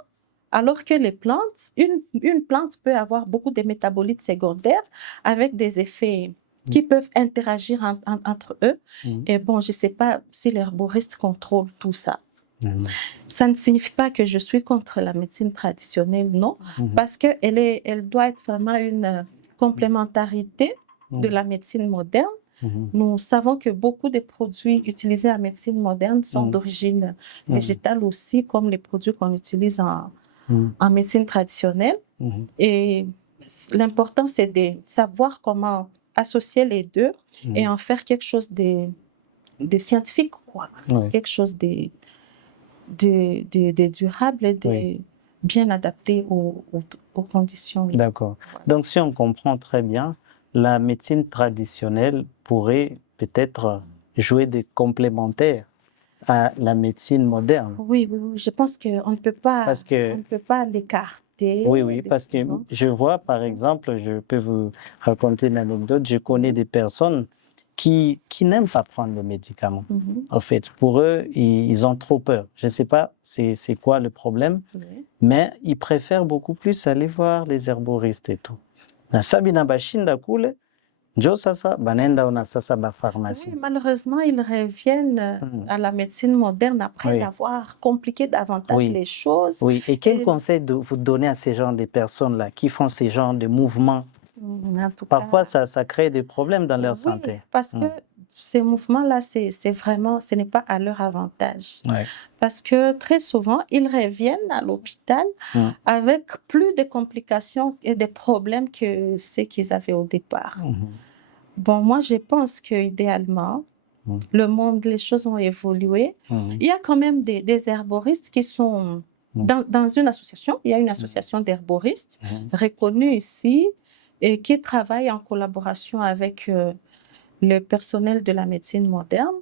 Alors que les plantes, une plante peut avoir beaucoup de métabolites secondaires avec des effets qui peuvent interagir entre eux. Et bon, je ne sais pas si l'herboriste contrôle tout ça. Ça ne signifie pas que je suis contre la médecine traditionnelle, non, parce qu'elle doit être vraiment une complémentarité de la médecine moderne. Nous savons que beaucoup des produits utilisés en médecine moderne sont d'origine végétale aussi, comme les produits qu'on utilise en médecine traditionnelle. Et l'important, c'est de savoir comment associer les deux et en faire quelque chose de scientifique, quoi. Quelque chose de durable et de bien adapté aux conditions. D'accord. Donc, si on comprend très bien, la médecine traditionnelle pourrait peut-être jouer des complémentaires à la médecine moderne. Oui, je pense qu'on ne peut pas l'écarter. Oui, parce que je vois, par exemple, je peux vous raconter une anecdote, je connais des personnes qui n'aiment pas prendre le médicament. En fait, pour eux, ils ont trop peur. Je ne sais pas c'est quoi le problème, mais ils préfèrent beaucoup plus aller voir les herboristes et tout. Sabina bashinda kule, njo sasa banenda ona sasa ba pharmacie. Oui, malheureusement, ils reviennent à la médecine moderne après avoir compliqué davantage les choses. Oui, et quel conseil vous donnez à ces genres de personnes-là qui font ces genres de mouvements? Parfois, ça crée des problèmes dans leur santé. Parce que ces mouvements-là, c'est vraiment, ce n'est pas à leur avantage. Parce que très souvent, ils reviennent à l'hôpital avec plus de complications et de problèmes que ceux qu'ils avaient au départ. Bon, moi, je pense qu'idéalement, le monde, les choses ont évolué. Il y a quand même des herboristes qui sont dans une association. Il y a une association d'herboristes reconnue ici et qui travaille en collaboration avec le personnel de la médecine moderne.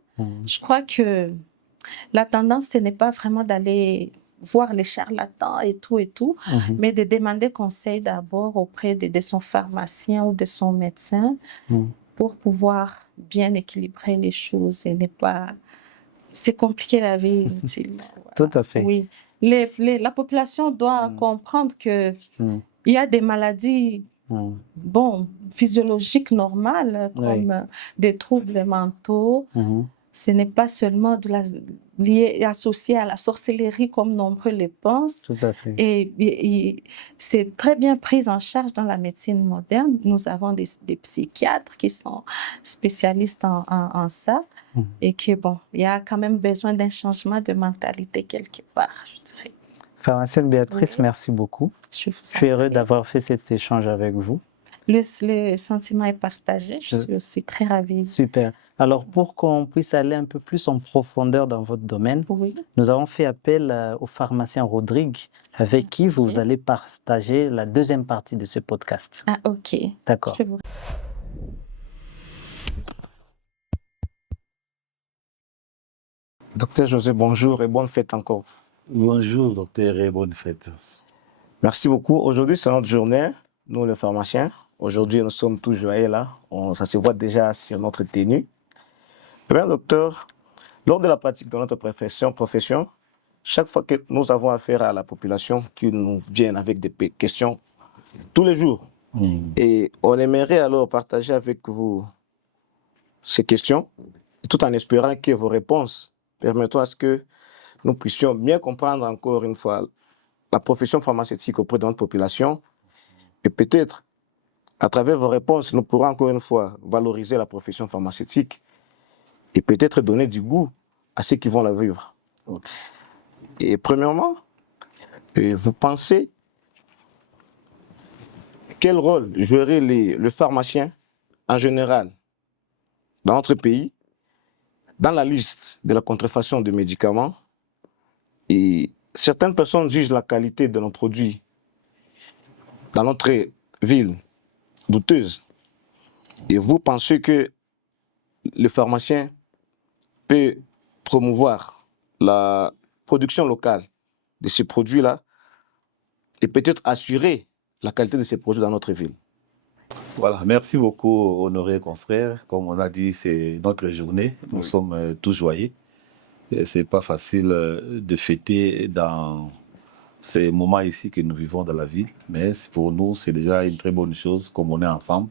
Je crois que la tendance, ce n'est pas vraiment d'aller voir les charlatans et tout, mais de demander conseil d'abord auprès de son pharmacien ou de son médecin pour pouvoir bien équilibrer les choses et ne pas... C'est compliqué la vie, inutilement. Tout à fait. Oui. La population doit comprendre qu'il y a des maladies physiologiques normales, comme des troubles mentaux. Ce n'est pas seulement lié, associé à la sorcellerie comme nombreux le pensent. Tout à fait. Et c'est très bien pris en charge dans la médecine moderne. Nous avons des psychiatres qui sont spécialistes en ça. Et que bon, il y a quand même besoin d'un changement de mentalité quelque part, je dirais. Pharmacienne Béatrice, merci beaucoup. Je suis heureux d'avoir fait cet échange avec vous. Le sentiment est partagé. Je suis aussi très ravie. Super. Alors, pour qu'on puisse aller un peu plus en profondeur dans votre domaine, nous avons fait appel au pharmacien Rodrigue, avec qui vous allez partager la deuxième partie de ce podcast. Ah, ok. D'accord. Docteur José, bonjour et bonne fête encore. Bonjour, docteur, et bonne fête. Merci beaucoup. Aujourd'hui, c'est notre journée, nous les pharmaciens. Aujourd'hui, nous sommes tous joyeux là. Ça se voit déjà sur notre tenue. Bien, docteur, lors de la pratique de notre profession, chaque fois que nous avons affaire à la population qui nous vient avec des questions tous les jours, et on aimerait alors partager avec vous ces questions, tout en espérant que vos réponses permettent à ce que nous puissions bien comprendre encore une fois la profession pharmaceutique auprès de notre population. Et peut-être, à travers vos réponses, nous pourrons encore une fois valoriser la profession pharmaceutique et peut-être donner du goût à ceux qui vont la vivre. Et premièrement, vous pensez quel rôle jouerait le pharmacien en général dans notre pays, dans la liste de la contrefaçon de médicaments? Et certaines personnes jugent la qualité de nos produits dans notre ville douteuse. Et vous pensez que le pharmacien peut promouvoir la production locale de ces produits-là et peut-être assurer la qualité de ces produits dans notre ville? Voilà, merci beaucoup, honoré confrère. Comme on a dit, c'est notre journée. Nous sommes tous joyeux. C'est pas facile de fêter dans ces moments ici que nous vivons dans la ville, mais pour nous, c'est déjà une très bonne chose comme on est ensemble.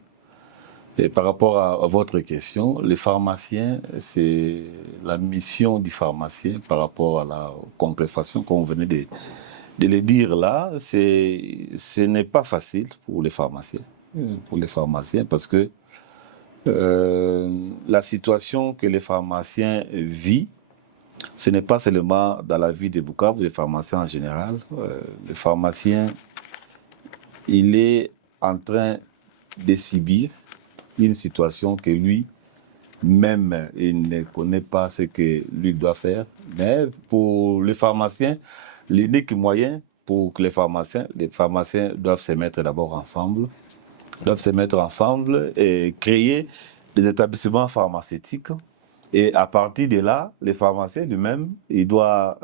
Et par rapport à votre question, les pharmaciens, c'est la mission du pharmacien par rapport à la contrefaçon, comme vous venez de le dire là, ce n'est pas facile pour les pharmaciens. Pour les pharmaciens, parce que la situation que les pharmaciens vivent, ce n'est pas seulement dans la vie de Bukavu, les pharmaciens en général. Le pharmacien, il est en train de subir une situation que lui-même, il ne connaît pas ce que lui doit faire. Mais pour les pharmaciens, l'unique moyen pour que les pharmaciens doivent se mettre d'abord ensemble, et créer des établissements pharmaceutiques. Et à partir de là, les pharmaciens lui-même, il doit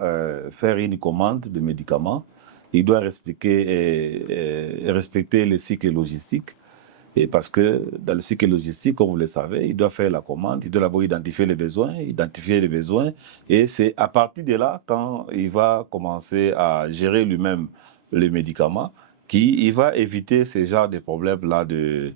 faire une commande de médicaments, il doit respecter les cycles logistiques. Et parce que dans le cycle logistique, comme vous le savez, il doit faire la commande, il doit d'abord identifier les besoins, et c'est à partir de là, quand il va commencer à gérer lui-même les médicaments, qu'il va éviter ce genre de problèmes-là de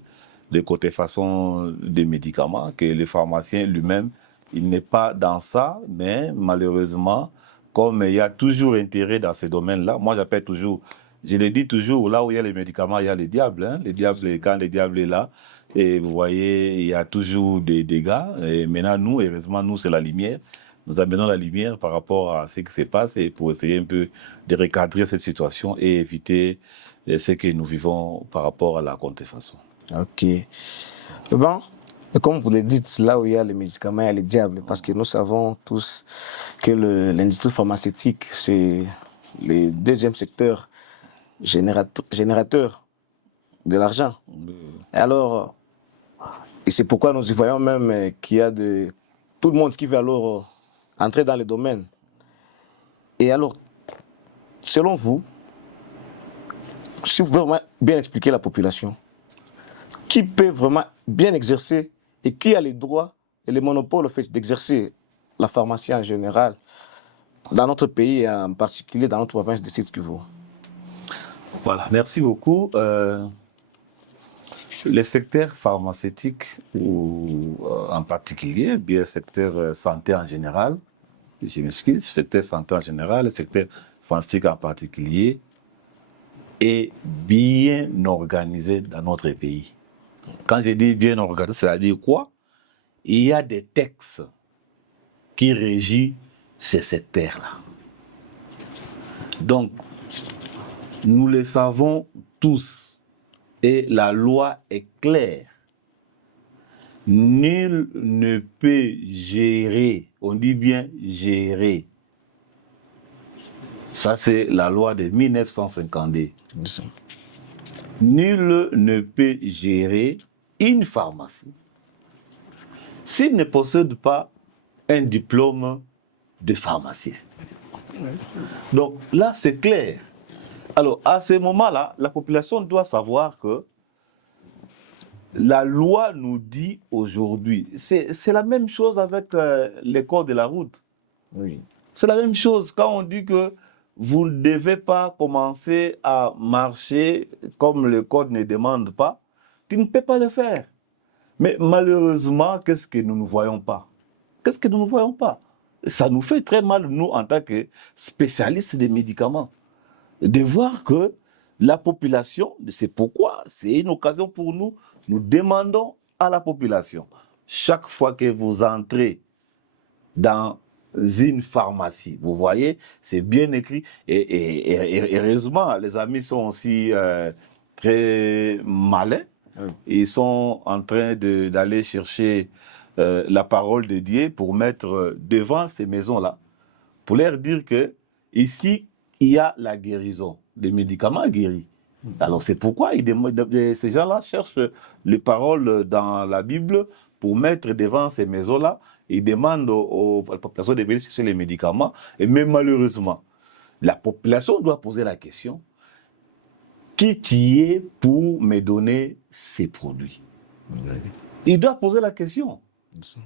contrefaçon des médicaments, que le pharmacien lui-même, il n'est pas dans ça, mais malheureusement, comme il y a toujours intérêt dans ce domaine-là, moi j'appelle toujours, je le dis toujours, là où il y a les médicaments, il y a les diables. Hein? Quand le diable est là, et vous voyez, il y a toujours des dégâts. Et maintenant, nous, heureusement, nous, c'est la lumière. Nous amenons la lumière par rapport à ce qui se passe et pour essayer un peu de recadrer cette situation et éviter ce que nous vivons par rapport à la contrefaçon. Ok. Bon, comme vous le dites, là où il y a les médicaments, il y a les diables, parce que nous savons tous que l'industrie pharmaceutique, c'est le deuxième secteur générateur de l'argent. Alors, et c'est pourquoi nous y voyons même qu'il y a tout le monde qui veut alors entrer dans le domaine. Et alors, selon vous, si vous pouvez vraiment bien expliquer la population, qui peut vraiment bien exercer et qui a les droits et les monopoles d'exercer la pharmacie en général dans notre pays et en particulier dans notre province de Sud-Kivu? Voilà, merci beaucoup. Le secteur pharmaceutique, en particulier, bien le secteur santé en général, je m'excuse, le secteur santé en général, le secteur pharmaceutique en particulier, est bien organisé dans notre pays. Quand je dis bien organisé, c'est-à-dire quoi? Il y a des textes qui régissent ce secteur-là. Donc, nous le savons tous, et la loi est claire. Nul ne peut gérer, on dit bien gérer. Ça, c'est la loi de 1952. Nul ne peut gérer une pharmacie s'il ne possède pas un diplôme de pharmacien. Donc là, c'est clair. Alors, à ce moment-là, la population doit savoir que la loi nous dit aujourd'hui, c'est la même chose avec les codes de la route. Oui. C'est la même chose quand on dit que vous ne devez pas commencer à marcher comme le code ne demande pas. Tu ne peux pas le faire. Mais malheureusement, qu'est-ce que nous ne voyons pas? Qu'est-ce que nous ne voyons pas? Ça nous fait très mal, nous, en tant que spécialistes des médicaments, de voir que la population, c'est pourquoi c'est une occasion pour nous, nous demandons à la population, chaque fois que vous entrez dans une pharmacie, vous voyez, c'est bien écrit, et heureusement, les amis sont aussi très malins. Ils sont en train d'aller chercher la parole de Dieu pour mettre devant ces maisons-là, pour leur dire que ici, il y a la guérison, des médicaments guéris. Alors c'est pourquoi ces gens-là cherchent les paroles dans la Bible pour mettre devant ces maisons-là. Ils demandent à la population de venir chercher les médicaments. Et même malheureusement, la population doit poser la question: qui tu es pour me donner ces produits? Il doit poser la question.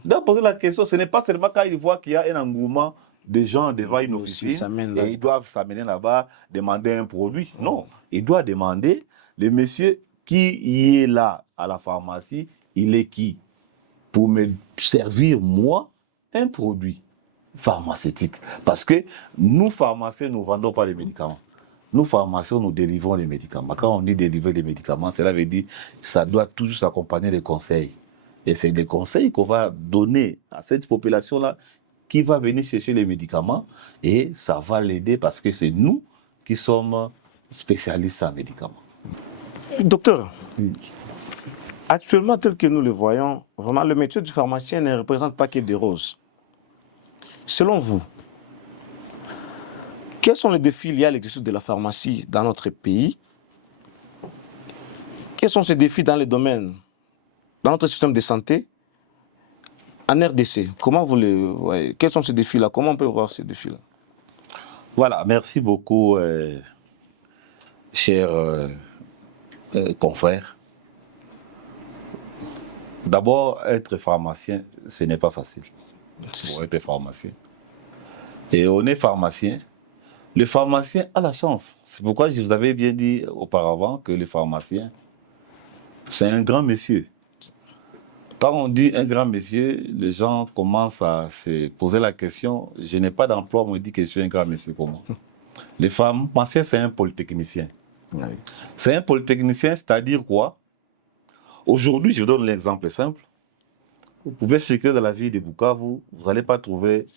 Il doit poser la question. Ce n'est pas seulement quand il voit qu'il y a un engouement de gens devant une officine et ils doivent s'amener là-bas, demander un produit. Non, il doit demander: le monsieur qui est là à la pharmacie, il est qui pour me servir, moi, un produit pharmaceutique? Parce que nous, pharmaciens, nous ne vendons pas les médicaments. Nous, pharmaciens, nous délivrons les médicaments. Quand on dit délivrer les médicaments, cela veut dire que ça doit toujours s'accompagner des conseils. Et c'est des conseils qu'on va donner à cette population-là qui va venir chercher les médicaments, et ça va l'aider parce que c'est nous qui sommes spécialistes en médicaments. Docteur, actuellement, tel que nous le voyons, vraiment, le métier du pharmacien ne représente pas que des roses. Selon vous, quels sont les défis liés à l'exercice de la pharmacie dans notre pays? Quels sont ces défis dans les domaines, dans notre système de santé, en RDC? Comment vous les... quels sont ces défis-là? Comment on peut voir ces défis-là? Voilà, merci beaucoup, chers confrères. D'abord, être pharmacien, ce n'est pas facile. Pour être pharmacien. Et on est pharmacien. Le pharmacien a la chance. C'est pourquoi je vous avais bien dit auparavant que le pharmacien, c'est un grand monsieur. Quand on dit un grand monsieur, les gens commencent à se poser la question: je n'ai pas d'emploi, on me dit que je suis un grand monsieur. Comment? Le pharmacien, c'est un polytechnicien. Oui. C'est un polytechnicien, c'est-à-dire quoi? Aujourd'hui, je vous donne l'exemple simple. Vous pouvez circuler dans la ville de Bukavu, vous n'allez pas trouver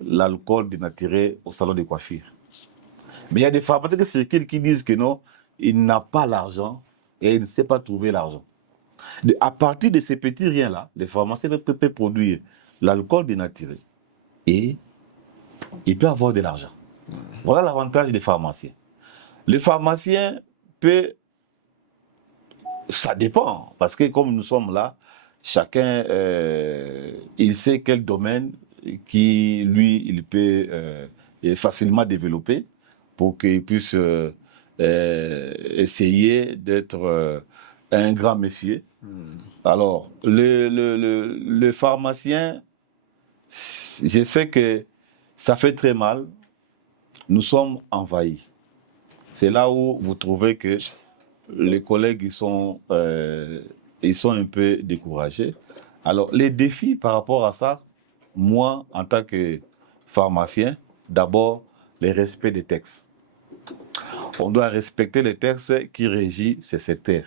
l'alcool dénaturé au salon de coiffure. Mais il y a des pharmaciens qui circulent qui disent que non, il n'a pas l'argent et il ne sait pas trouver l'argent. À partir de ces petits riens-là, les pharmaciens peuvent produire l'alcool dénaturé et il peut avoir de l'argent. Voilà l'avantage des pharmaciens. Le pharmacien peut... Ça dépend, parce que comme nous sommes là, chacun, il sait quel domaine qui, lui, il peut facilement développer pour qu'il puisse essayer d'être un grand monsieur. Alors, le pharmacien, je sais que ça fait très mal. Nous sommes envahis. C'est là où vous trouvez que les collègues ils sont un peu découragés. Alors, les défis par rapport à ça, moi, en tant que pharmacien, d'abord, le respect des textes. On doit respecter les textes qui régissent ces secteurs.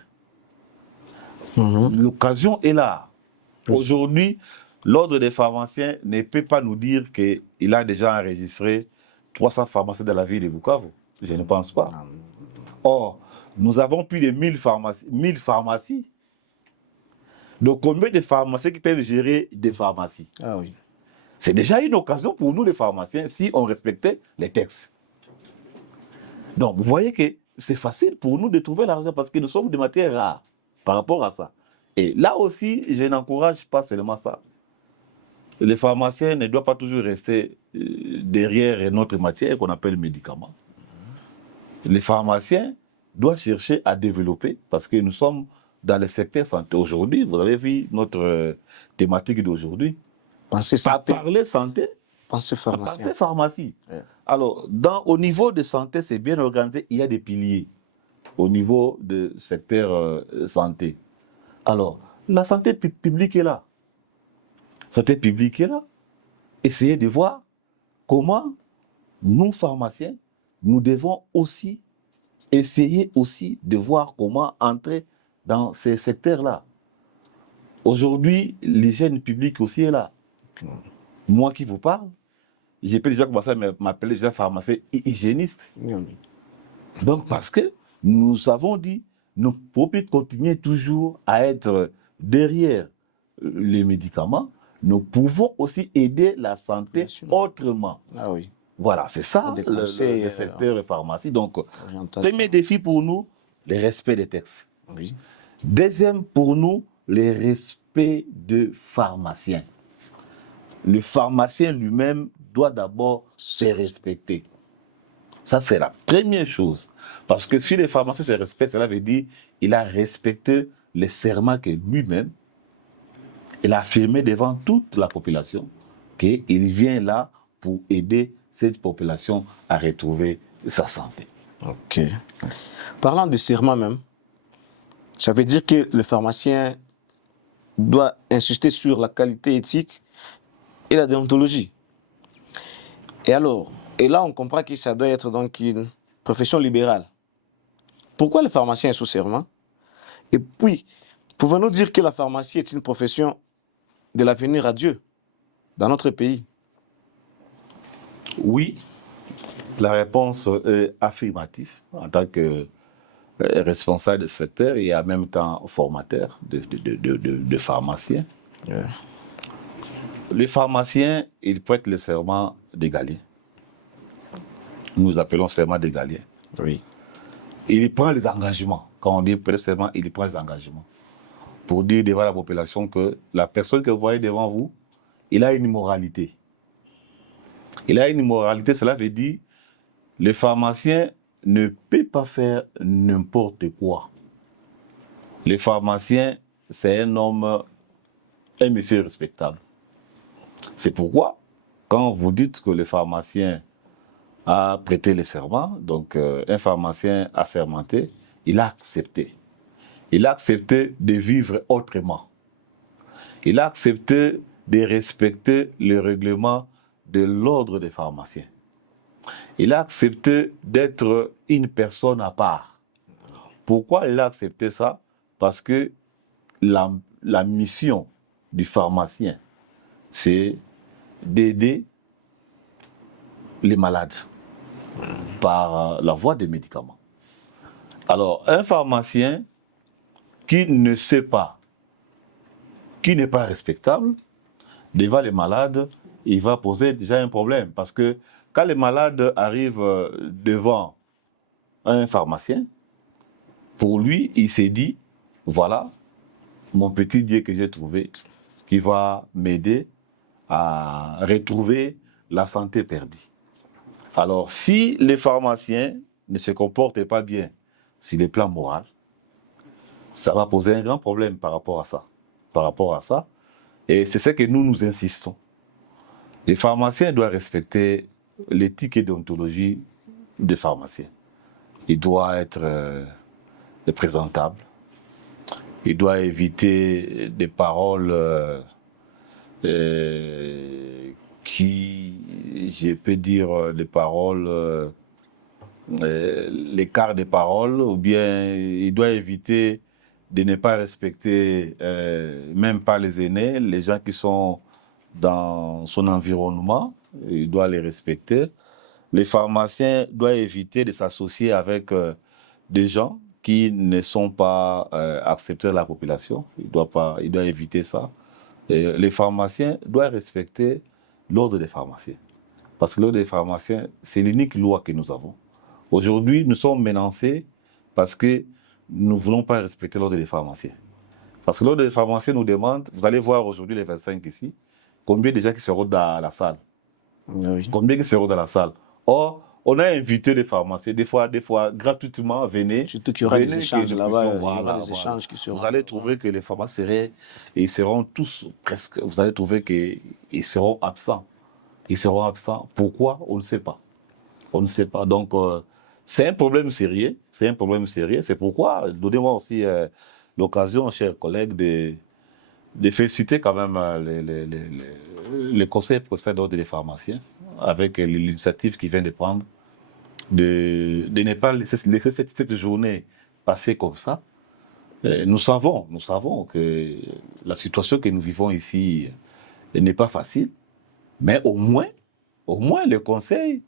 L'occasion est là. Aujourd'hui, l'ordre des pharmaciens ne peut pas nous dire qu'il a déjà enregistré 300 pharmaciens dans la ville de Bukavu. Je ne pense pas. Or, nous avons plus de 1000 pharmacies. Donc, combien de pharmaciens qui peuvent gérer des pharmacies? Ah oui. C'est déjà une occasion pour nous, les pharmaciens, si on respectait les textes. Donc, vous voyez que c'est facile pour nous de trouver l'argent parce que nous sommes des matières rares par rapport à ça. Et là aussi, je n'encourage pas seulement ça. Les pharmaciens ne doivent pas toujours rester derrière notre matière qu'on appelle médicaments. Les pharmaciens doivent chercher à développer parce que nous sommes dans le secteur santé. Aujourd'hui, vous avez vu notre thématique d'aujourd'hui. Pensez santé. Parler santé, pensez pharmacie. Pensez pharmacie. Ouais. Alors, au niveau de santé, c'est bien organisé. Il y a des piliers au niveau du secteur santé. Alors, la santé publique est là. Santé publique est là. Essayez de voir comment nous, pharmaciens, nous devons aussi essayer aussi de voir comment entrer dans ces secteurs-là. Aujourd'hui, l'hygiène publique aussi est là. Moi qui vous parle, j'ai déjà commencé à m'appeler déjà pharmacien hygiéniste. Donc, parce que nous avons dit, nous pouvons continuer toujours à être derrière les médicaments, nous pouvons aussi aider la santé Bien sûr. autrement. Ah oui. Voilà, c'est ça Des le conseils, secteur pharmacie. Donc, orientation. premier défi pour nous, le respect des textes. Oui. Deuxième pour nous, le respect de pharmacien. Le pharmacien lui-même doit d'abord se respecter. Ça, c'est la première chose. Parce que si le pharmacien se respecte, cela veut dire qu'il a respecté les serments que lui-même, il a affirmé devant toute la population qu'il vient là pour aider cette population à retrouver sa santé. Ok. Parlant de serment même, ça veut dire que le pharmacien doit insister sur la qualité éthique et la déontologie. Et alors, et là on comprend que ça doit être donc une profession libérale. Pourquoi le pharmacien est sous serment? Et puis, pouvons-nous dire que la pharmacie est une profession de l'avenir à Dieu dans notre pays? Oui, la réponse est affirmative en tant que responsable de secteur et en même temps formateur de pharmaciens. Yeah. Les pharmaciens, ils prêtent le serment d'égalien. Nous appelons serment d'égalien. Oui. Il prend les engagements. Quand on dit prêter serment, il prend les engagements. Pour dire devant la population que la personne que vous voyez devant vous, il a une moralité. Il a une moralité, cela veut dire le pharmacien ne peut pas faire n'importe quoi. Le pharmacien, c'est un homme, un monsieur respectable. C'est pourquoi, quand vous dites que le pharmacien a prêté le serment, donc un pharmacien assermenté, il a accepté. Il a accepté de vivre autrement. Il a accepté de respecter le règlement de l'ordre des pharmaciens. Il a accepté d'être une personne à part. Pourquoi il a accepté ça? Parce que la mission du pharmacien, c'est d'aider les malades par la voie des médicaments. Alors, un pharmacien qui ne sait pas, qui n'est pas respectable, devant les malades, il va poser déjà un problème. Parce que quand les malades arrivent devant un pharmacien, pour lui, il s'est dit, voilà, mon petit Dieu que j'ai trouvé, qui va m'aider à retrouver la santé perdue. Alors, si les pharmaciens ne se comportent pas bien sur le plan moral, ça va poser un grand problème par rapport à ça. Et c'est ce que nous insistons. Les pharmaciens doivent respecter l'éthique et déontologie des pharmaciens. Il doit être présentable. Il doit éviter des paroles qui, je peux dire, des paroles, l'écart des paroles, ou bien il doit éviter de ne pas respecter même pas les aînés, les gens qui sont dans son environnement, il doit les respecter. Les pharmaciens doivent éviter de s'associer avec des gens qui ne sont pas acceptés de la population. Il doit éviter ça. Et les pharmaciens doivent respecter l'ordre des pharmaciens. Parce que l'ordre des pharmaciens, c'est l'unique loi que nous avons. Aujourd'hui, nous sommes menacés parce que nous ne voulons pas respecter l'ordre des pharmaciens. Parce que l'ordre des pharmaciens nous demande, vous allez voir aujourd'hui les 25 ici, combien de gens qui seront dans la salle. Oui. Combien qui seront dans la salle. Or, on a invité les pharmaciens, des fois gratuitement, venez. Surtout qu'il y aura des échanges là-bas, il y aura voilà, des échanges qui seront... Vous allez trouver que les pharmaciens seront tous presque, vous allez trouver qu'ils seront absents. Ils seront absents. Pourquoi? On ne sait pas. On ne sait pas. Donc, c'est un problème sérieux. C'est un problème sérieux. C'est pourquoi, donnez-moi aussi l'occasion, chers collègues, de féliciter quand même les conseils professionnels d'ordre des pharmaciens avec l'initiative qu'ils viennent de prendre de ne pas laisser cette journée passer comme ça. Nous savons que la situation que nous vivons ici n'est pas facile, mais au moins le conseil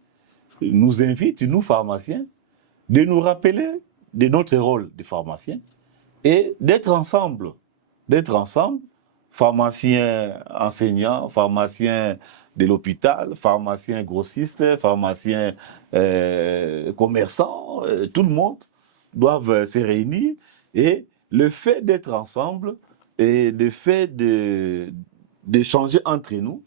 nous invite, nous pharmaciens, de nous rappeler de notre rôle de pharmacien et d'être ensemble, pharmaciens enseignants, pharmaciens de l'hôpital, pharmaciens grossistes, pharmaciens commerçants, tout le monde doivent se réunir et le fait d'être ensemble et le fait d'échanger entre nous,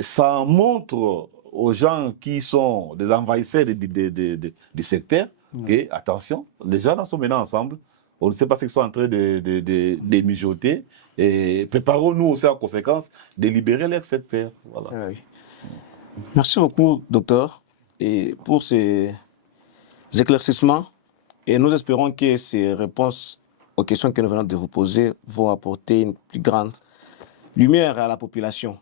ça montre aux gens qui sont des envahisseurs du secteur que, attention, les gens là sont maintenant ensemble, on ne sait pas ce qu'ils sont en train de mijoter, et préparons-nous aussi en conséquence de libérer leur secteur. Voilà. Oui. Merci beaucoup, docteur, et pour ces éclaircissements, et nous espérons que ces réponses aux questions que nous venons de vous poser vont apporter une plus grande lumière à la population.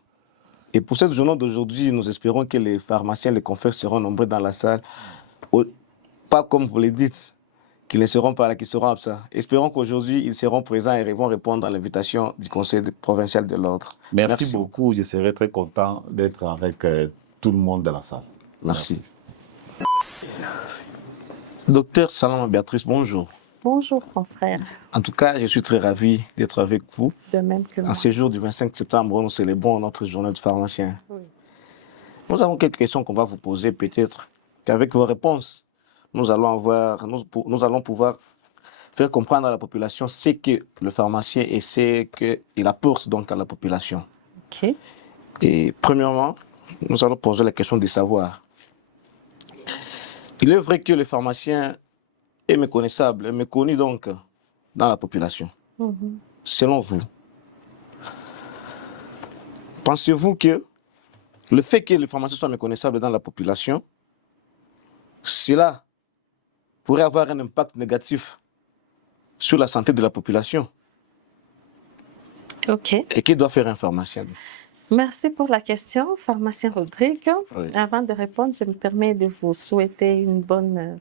Et pour cette journée d'aujourd'hui, nous espérons que les pharmaciens, les confrères seront nombreux dans la salle. Pas comme vous le dites, qu'ils ne seront pas là, qu'ils seront absents. Espérons qu'aujourd'hui, ils seront présents et vont répondre à l'invitation du Conseil provincial de l'Ordre. Merci beaucoup. Je serai très content d'être avec tout le monde dans la salle. Merci. Docteur Salama Béatrice, bonjour. Bonjour, confrère. En tout cas, je suis très ravi d'être avec vous. De même que moi. En ce jour du 25 septembre, nous célébrons notre journée de pharmacien. Oui. Nous avons quelques questions qu'on va vous poser, peut-être qu'avec vos réponses, nous allons pouvoir faire comprendre à la population ce que le pharmacien et ce qu'il apporte donc à la population. OK. Et premièrement, nous allons poser la question du savoir. Il est vrai que le pharmacien est méconnaissable, est méconnu donc dans la population. Selon vous, pensez-vous que le fait que le pharmacien soit méconnaissable dans la population, cela pourrait avoir un impact négatif sur la santé de la population? OK. Et que doit faire un pharmacien? Merci pour la question, pharmacien Rodrigue. Oui. Avant de répondre, je me permets de vous souhaiter une bonne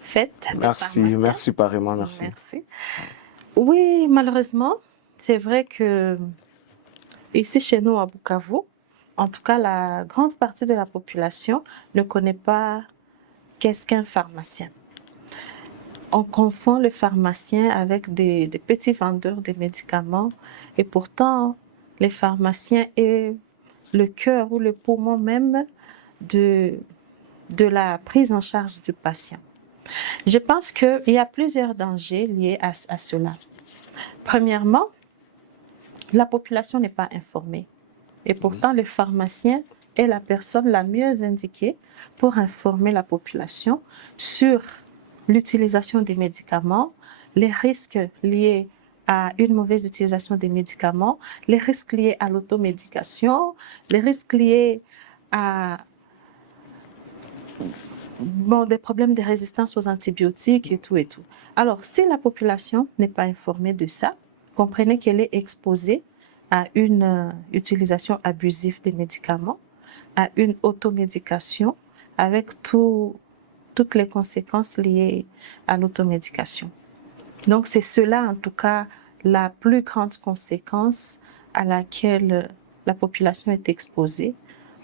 fête. Merci, merci pareillement, merci. Merci. Oui, malheureusement, c'est vrai que ici chez nous à Bukavu, en tout cas la grande partie de la population ne connaît pas qu'est-ce qu'un pharmacien. On confond le pharmacien avec des petits vendeurs de médicaments et pourtant les pharmaciens est le cœur ou le poumon même de la prise en charge du patient. Je pense qu'il y a plusieurs dangers liés à cela. Premièrement, la population n'est pas informée. Et pourtant, le pharmacien est la personne la mieux indiquée pour informer la population sur l'utilisation des médicaments, les risques liés à une mauvaise utilisation des médicaments, les risques liés à l'automédication, les risques liés à des problèmes de résistance aux antibiotiques et tout et tout. Alors, si la population n'est pas informée de ça, comprenez qu'elle est exposée à une utilisation abusive des médicaments, à une automédication, avec toutes les conséquences liées à l'automédication. Donc, c'est cela, en tout cas, la plus grande conséquence à laquelle la population est exposée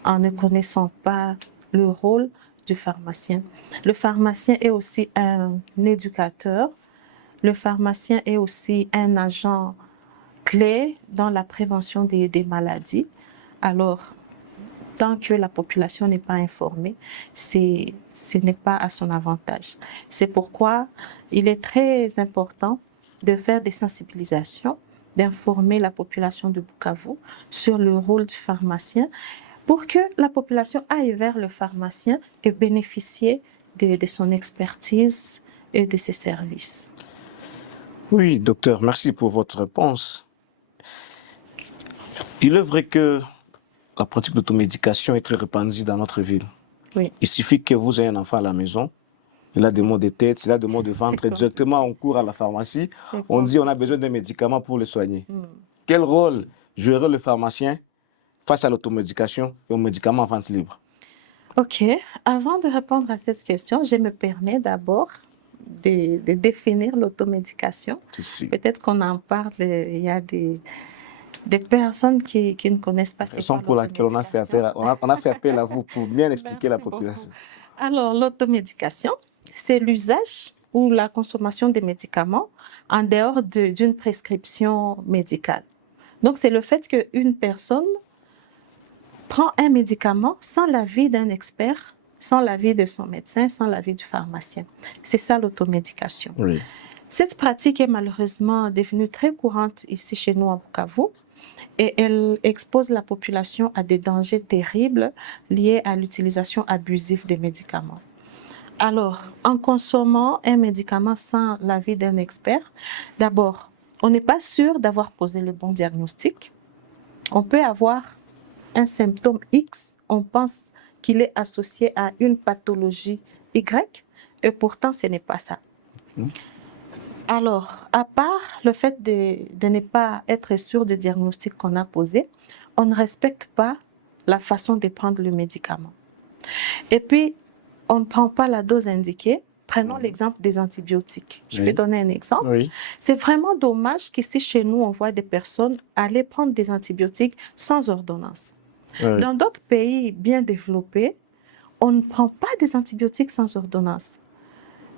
en ne connaissant pas le rôle du pharmacien. Le pharmacien est aussi un éducateur. Le pharmacien est aussi un agent clé dans la prévention des maladies. Alors, tant que la population n'est pas informée, ce n'est pas à son avantage. C'est pourquoi il est très important de faire des sensibilisations, d'informer la population de Bukavu sur le rôle du pharmacien pour que la population aille vers le pharmacien et bénéficier de son expertise et de ses services. Oui, docteur, merci pour votre réponse. Il est vrai que la pratique d'automédication est très répandue dans notre ville. Oui. Il suffit que vous ayez un enfant à la maison, il a des maux de tête, il a des maux de ventre, et directement on court à la pharmacie, on dit on a besoin d'un médicament pour le soigner. Quel rôle jouerait le pharmacien face à l'automédication et aux médicaments en vente libre? OK. Avant de répondre à cette question, je me permets d'abord de définir l'automédication. Peut-être qu'on en parle, il y a des personnes qui ne connaissent pas cette raison pour laquelle on a fait appel à vous pour bien expliquer la population. Alors, l'automédication, c'est l'usage ou la consommation des médicaments en dehors d'une prescription médicale. Donc, c'est le fait qu'une personne prend un médicament sans l'avis d'un expert, sans l'avis de son médecin, sans l'avis du pharmacien. C'est ça l'automédication. Oui. Cette pratique est malheureusement devenue très courante ici chez nous à Bukavu et elle expose la population à des dangers terribles liés à l'utilisation abusive des médicaments. Alors, en consommant un médicament sans l'avis d'un expert, d'abord, on n'est pas sûr d'avoir posé le bon diagnostic. On peut avoir un symptôme X, on pense qu'il est associé à une pathologie Y, et pourtant ce n'est pas ça. Alors, à part le fait de ne pas être sûr du diagnostic qu'on a posé, on ne respecte pas la façon de prendre le médicament. Et puis, on ne prend pas la dose indiquée. Prenons l'exemple des antibiotiques. Je vais donner un exemple. Oui. C'est vraiment dommage qu'ici, chez nous, on voit des personnes aller prendre des antibiotiques sans ordonnance. Oui. Dans d'autres pays bien développés, on ne prend pas des antibiotiques sans ordonnance.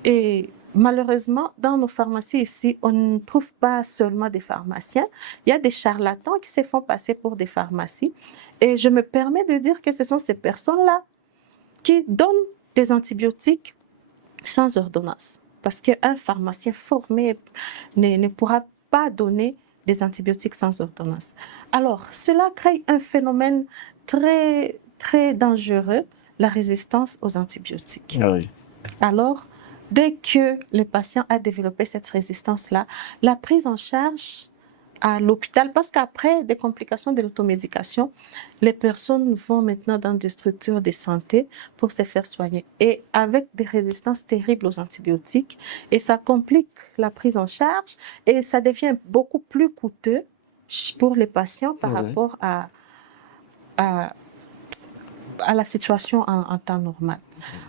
Et malheureusement, dans nos pharmacies ici, on ne trouve pas seulement des pharmaciens. Il y a des charlatans qui se font passer pour des pharmacies. Et je me permets de dire que ce sont ces personnes-là qui donnent des antibiotiques sans ordonnance. Parce qu'un pharmacien formé ne pourra pas donner des antibiotiques sans ordonnance. Alors, cela crée un phénomène très, très dangereux, la résistance aux antibiotiques. Oui. Alors, dès que le patient a développé cette résistance-là, la prise en charge à l'hôpital, parce qu'après des complications de l'automédication, les personnes vont maintenant dans des structures de santé pour se faire soigner. Et avec des résistances terribles aux antibiotiques, et ça complique la prise en charge, et ça devient beaucoup plus coûteux pour les patients par rapport à la situation en temps normal.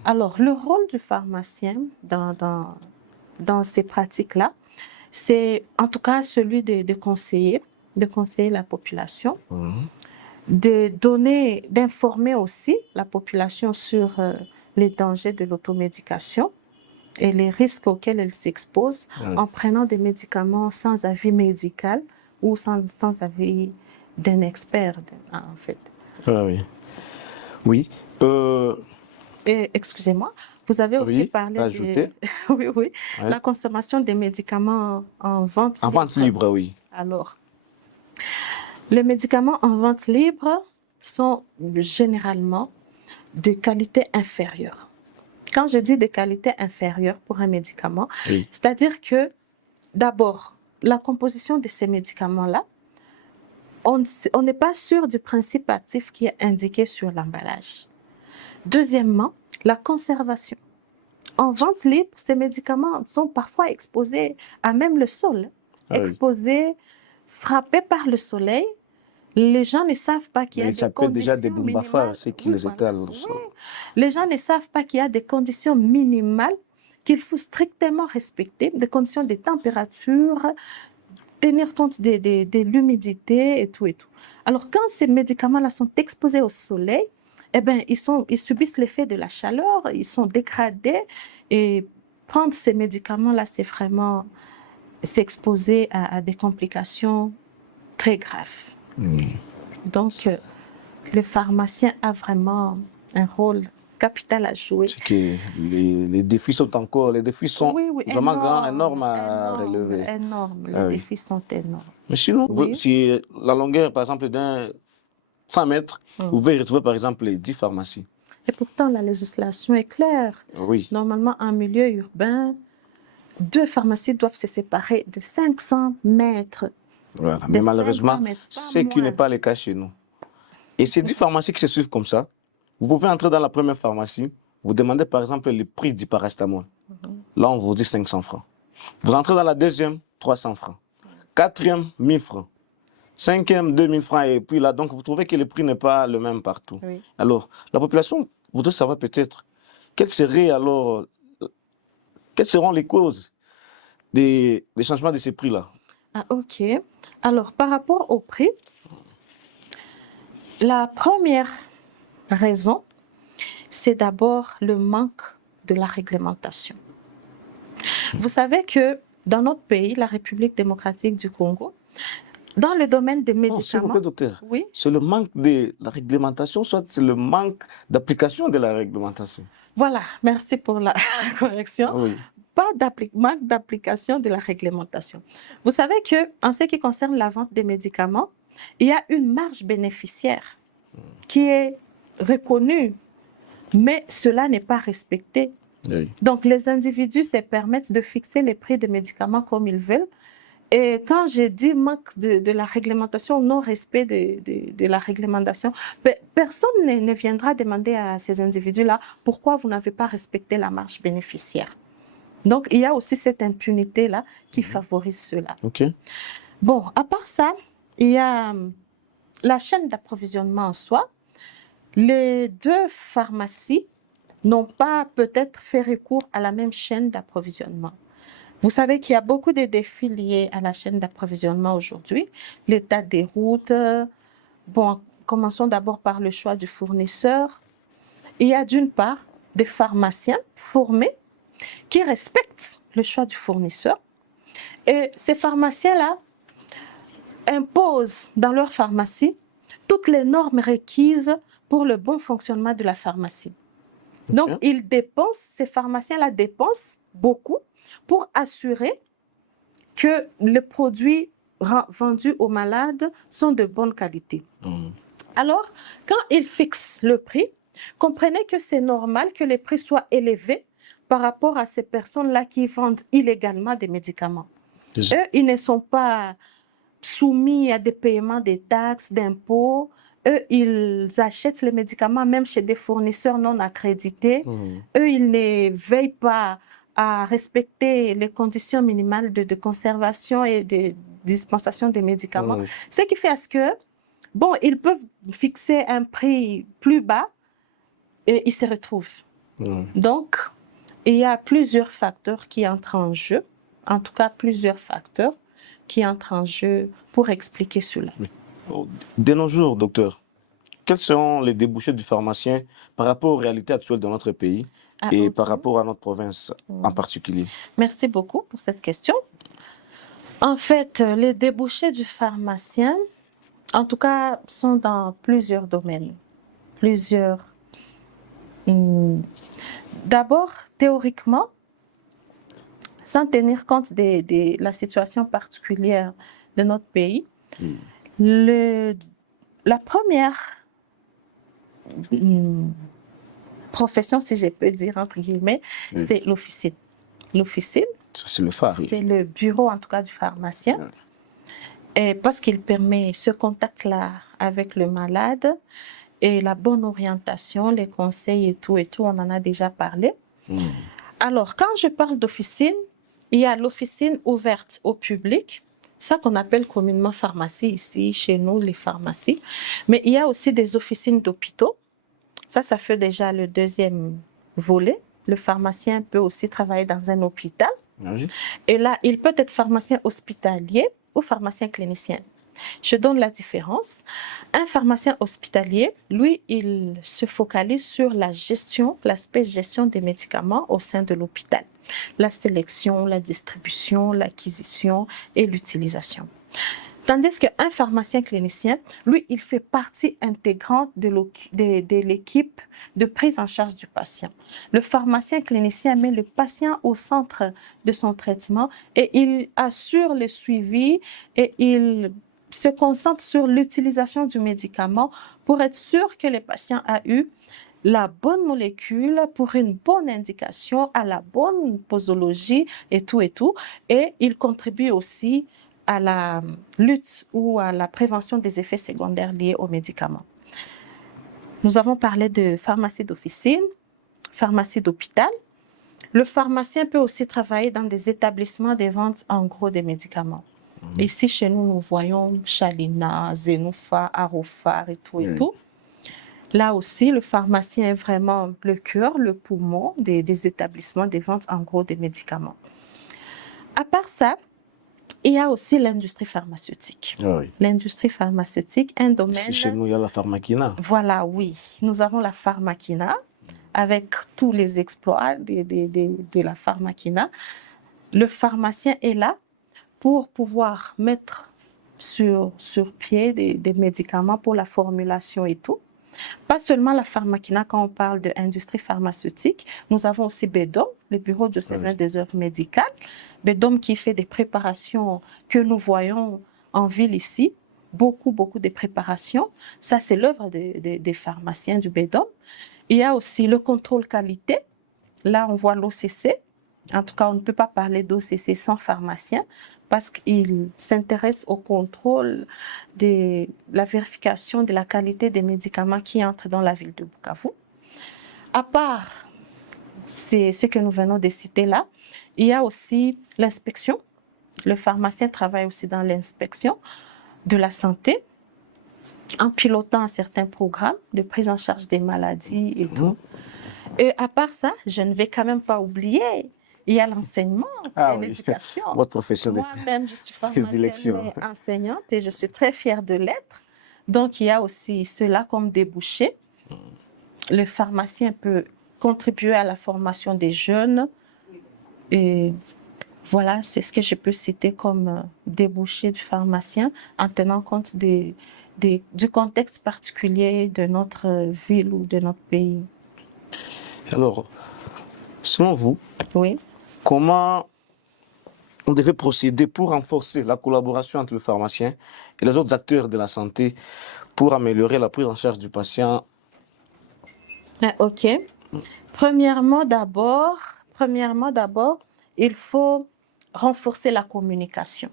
Alors, le rôle du pharmacien dans ces pratiques-là, c'est en tout cas celui de conseiller la population, d'informer aussi la population sur les dangers de l'automédication et les risques auxquels elle s'expose en prenant des médicaments sans avis médical ou sans avis d'un expert, en fait. Oui. Oui. Et, excusez-moi, vous avez aussi parlé de la consommation des médicaments en vente libre. En vente libre, oui. Alors, les médicaments en vente libre sont généralement de qualité inférieure. Quand je dis de qualité inférieure pour un médicament, c'est-à-dire que, d'abord, la composition de ces médicaments-là, on n'est pas sûr du principe actif qui est indiqué sur l'emballage. Deuxièmement, la conservation. En vente libre, ces médicaments sont parfois exposés à même le sol, exposés, frappés par le soleil. Les gens ne savent pas qu'il y a des conditions déjà des boumbafas, c'est qui les étalent au sol. Les gens ne savent pas qu'il y a des conditions minimales qu'il faut strictement respecter, des conditions de température, tenir compte de l'humidité et tout et tout. Alors, quand ces médicaments-là sont exposés au soleil, eh bien, ils subissent l'effet de la chaleur, ils sont dégradés. Et prendre ces médicaments-là, c'est vraiment s'exposer à des complications très graves. Donc, le pharmacien a vraiment un rôle capital à jouer. C'est que les défis sont vraiment grands, énormes à relever. Les défis sont énormes. Mais sinon, si la longueur, par exemple, d'un 100 mètres, vous pouvez retrouver, par exemple, les 10 pharmacies. Et pourtant, la législation est claire. Oui. Normalement, en milieu urbain, 2 pharmacies doivent se séparer de 500 mètres. Voilà. Mais malheureusement, ce qui n'est pas le cas chez nous. Et ces 10 pharmacies qui se suivent comme ça, vous pouvez entrer dans la première pharmacie, vous demandez par exemple le prix du paracétamol. Là, on vous dit 500 francs. Vous entrez dans la deuxième, 300 francs. Quatrième, 1000 francs. Cinquième, 2000 francs. Et puis là, donc, vous trouvez que le prix n'est pas le même partout. Oui. Alors, la population voudrait savoir peut-être quelles seront les causes des changements de ces prix-là. Ah, ok. Alors, par rapport au prix, la première raison, c'est d'abord le manque de la réglementation. Vous savez que dans notre pays, la République démocratique du Congo, dans le domaine des Non, s'il vous médicaments, plaît, docteur. oui, C'est le manque de la réglementation, soit c'est le manque d'application de la réglementation. voilà, merci pour la correction. Oui. Pas manque d'application de la réglementation. Vous savez que en ce qui concerne la vente des médicaments, il y a une marge bénéficiaire qui est reconnue, mais cela n'est pas respecté. Oui. Donc, les individus se permettent de fixer les prix des médicaments comme ils veulent. Et quand je dis manque de la réglementation, non-respect de la réglementation, personne ne viendra demander à ces individus-là pourquoi vous n'avez pas respecté la marge bénéficiaire. Donc, il y a aussi cette impunité-là qui favorise cela. OK. Bon, à part ça, il y a la chaîne d'approvisionnement en soi. Les deux pharmacies n'ont pas peut-être fait recours à la même chaîne d'approvisionnement. Vous savez qu'il y a beaucoup de défis liés à la chaîne d'approvisionnement aujourd'hui. L'état des routes. Bon, commençons d'abord par le choix du fournisseur. Il y a d'une part des pharmaciens formés qui respectent le choix du fournisseur. Et ces pharmaciens-là imposent dans leur pharmacie toutes les normes requises pour le bon fonctionnement de la pharmacie. Donc, ces pharmaciens-là dépensent beaucoup pour assurer que les produits vendus aux malades sont de bonne qualité. Alors, quand ils fixent le prix, comprenez que c'est normal que les prix soient élevés par rapport à ces personnes-là qui vendent illégalement des médicaments. Eux, ils ne sont pas soumis à des paiements des taxes, d'impôts. Eux, ils achètent les médicaments même chez des fournisseurs non accrédités. Eux, ils ne veillent pas à respecter les conditions minimales de conservation et de dispensation des médicaments. Ce qui fait à ce que, bon, ils peuvent fixer un prix plus bas et ils se retrouvent. Donc, il y a plusieurs facteurs qui entrent en jeu, en tout cas plusieurs facteurs qui entrent en jeu pour expliquer cela. De nos jours, docteur, quels seront les débouchés du pharmacien par rapport aux réalités actuelles de notre pays et par rapport à notre province en particulier? Merci beaucoup pour cette question. En fait, les débouchés du pharmacien, en tout cas, sont dans plusieurs domaines. D'abord, théoriquement, sans tenir compte de la situation particulière de notre pays, la première profession, si je peux dire entre guillemets, c'est l'officine. L'officine, c'est le phare. C'est le bureau en tout cas du pharmacien. Et parce qu'il permet ce contact-là avec le malade et la bonne orientation, les conseils et tout, on en a déjà parlé. Alors, quand je parle d'officine, il y a l'officine ouverte au public, ça qu'on appelle communément pharmacie ici, chez nous, les pharmacies. Mais il y a aussi des officines d'hôpitaux. Ça fait déjà le deuxième volet. Le pharmacien peut aussi travailler dans un hôpital. Et là, il peut être pharmacien hospitalier ou pharmacien clinicien. Je donne la différence. Un pharmacien hospitalier, lui, il se focalise sur la gestion, l'aspect gestion des médicaments au sein de l'hôpital. La sélection, la distribution, l'acquisition et l'utilisation. Tandis qu'un pharmacien clinicien, lui, il fait partie intégrante de l'équipe de prise en charge du patient. Le pharmacien clinicien met le patient au centre de son traitement et il assure le suivi et il se concentre sur l'utilisation du médicament pour être sûr que le patient a eu la bonne molécule pour une bonne indication, à la bonne posologie et tout. Et il contribue aussi à la lutte ou à la prévention des effets secondaires liés aux médicaments. Nous avons parlé de pharmacie d'officine, pharmacie d'hôpital. Le pharmacien peut aussi travailler dans des établissements de vente en gros des médicaments. Ici, chez nous, nous voyons Chalina, Zenofa, Arofar et tout. Là aussi, le pharmacien est vraiment le cœur, le poumon des établissements de vente en gros des médicaments. À part ça, il y a aussi l'industrie pharmaceutique. L'industrie pharmaceutique, un domaine... Ici, chez nous, il y a la pharmakina. Voilà, oui. Nous avons la pharmakina avec tous les exploits de la pharmakina. le pharmacien est là pour pouvoir mettre sur pied des médicaments pour la formulation et tout. Pas seulement la pharmakina quand on parle de industrie pharmaceutique, nous avons aussi BEDOM, le Bureau diocésain des œuvres médicales. BEDOM qui fait des préparations que nous voyons en ville ici, beaucoup de préparations. Ça, c'est l'œuvre des pharmaciens du BEDOM. Il y a aussi le contrôle qualité. Là, on voit l'OCC. En tout cas, on ne peut pas parler d'OCC sans pharmacien parce qu'il s'intéresse au contrôle de la vérification de la qualité des médicaments qui entrent dans la ville de Bukavu. À part ce que nous venons de citer là, il y a aussi l'inspection. Le pharmacien travaille aussi dans l'inspection de la santé en pilotant certains programmes de prise en charge des maladies et tout. Et à part ça, je ne vais quand même pas oublier, il y a l'enseignement et l'éducation. Votre profession de Moi-même, je suis pharmacienne et enseignante et je suis très fière de l'être. Donc, il y a aussi cela comme débouché. Le pharmacien peut contribuer à la formation des jeunes. Et voilà, c'est ce que je peux citer comme débouché du pharmacien en tenant compte du contexte particulier de notre ville ou de notre pays. Alors, selon vous, oui, comment on devait procéder pour renforcer la collaboration entre le pharmacien et les autres acteurs de la santé pour améliorer la prise en charge du patient? Ok. Premièrement, d'abord, il faut renforcer la communication.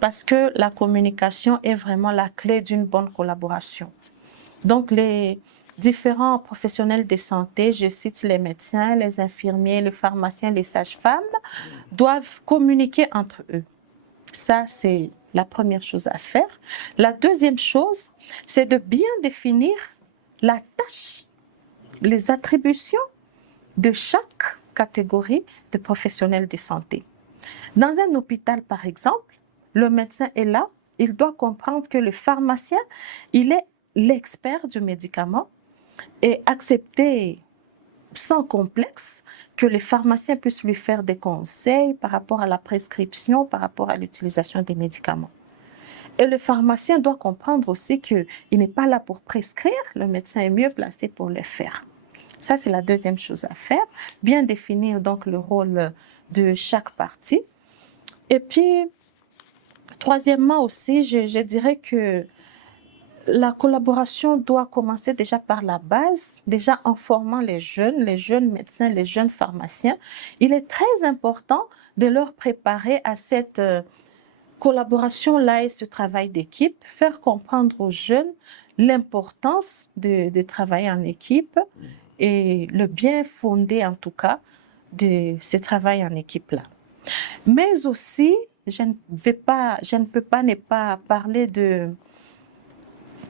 Parce que la communication est vraiment la clé d'une bonne collaboration. Donc, les différents professionnels de santé, je cite les médecins, les infirmiers, les pharmaciens, les sages-femmes, doivent communiquer entre eux. Ça, c'est la première chose à faire. La deuxième chose, c'est de bien définir la tâche, les attributions de chaque catégorie de professionnels de santé. Dans un hôpital, par exemple, le médecin est là, il doit comprendre que le pharmacien, il est l'expert du médicament et accepter sans complexe que les pharmaciens puissent lui faire des conseils par rapport à la prescription, par rapport à l'utilisation des médicaments. Et le pharmacien doit comprendre aussi qu'il n'est pas là pour prescrire, le médecin est mieux placé pour le faire. Ça, c'est la deuxième chose à faire, bien définir donc le rôle de chaque partie. Et puis, troisièmement aussi, je dirais que la collaboration doit commencer déjà par la base, déjà en formant les jeunes médecins, les jeunes pharmaciens. Il est très important de leur préparer à cette collaboration-là et ce travail d'équipe, faire comprendre aux jeunes l'importance de travailler en équipe et le bien fondé en tout cas de ce travail en équipe-là. Mais aussi, je ne peux pas ne pas parler de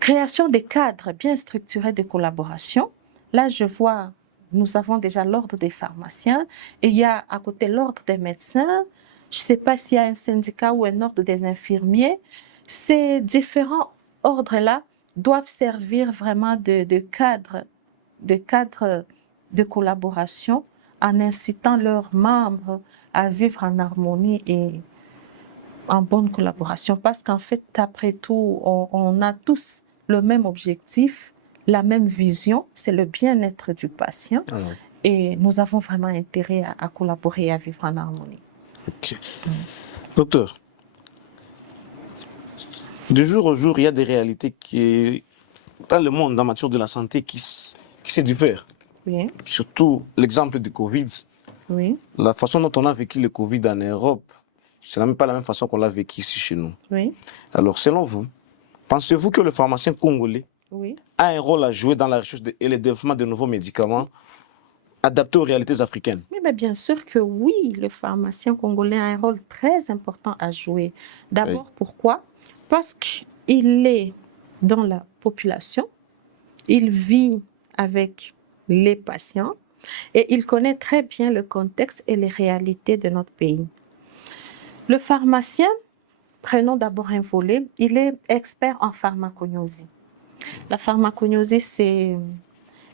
création des cadres bien structurés de collaboration. Là, je vois, nous avons déjà l'ordre des pharmaciens et il y a à côté l'ordre des médecins. Je ne sais pas s'il y a un syndicat ou un ordre des infirmiers. Ces différents ordres-là doivent servir vraiment de cadre de collaboration en incitant leurs membres à vivre en harmonie et en bonne collaboration. Parce qu'en fait, après tout, on a tous le même objectif, la même vision, c'est le bien-être du patient. Et nous avons vraiment intérêt à collaborer et à vivre en harmonie. Ok. Docteur, de jour au jour, il y a des réalités qui, dans le monde en matière de la santé, qui se diffèrent. Oui. Surtout l'exemple du Covid. Oui. La façon dont on a vécu le Covid en Europe, ce n'est même pas la même façon qu'on l'a vécu ici chez nous. Oui. Alors, selon vous, pensez-vous que le pharmacien congolais a un rôle à jouer dans la recherche et le développement de nouveaux médicaments adaptés aux réalités africaines? Oui, mais bien sûr que oui, le pharmacien congolais a un rôle très important à jouer. D'abord, pourquoi? Parce qu'il est dans la population, il vit avec les patients et il connaît très bien le contexte et les réalités de notre pays. Le pharmacien, prenons d'abord un volet, il est expert en pharmacognosie. La pharmacognosie, c'est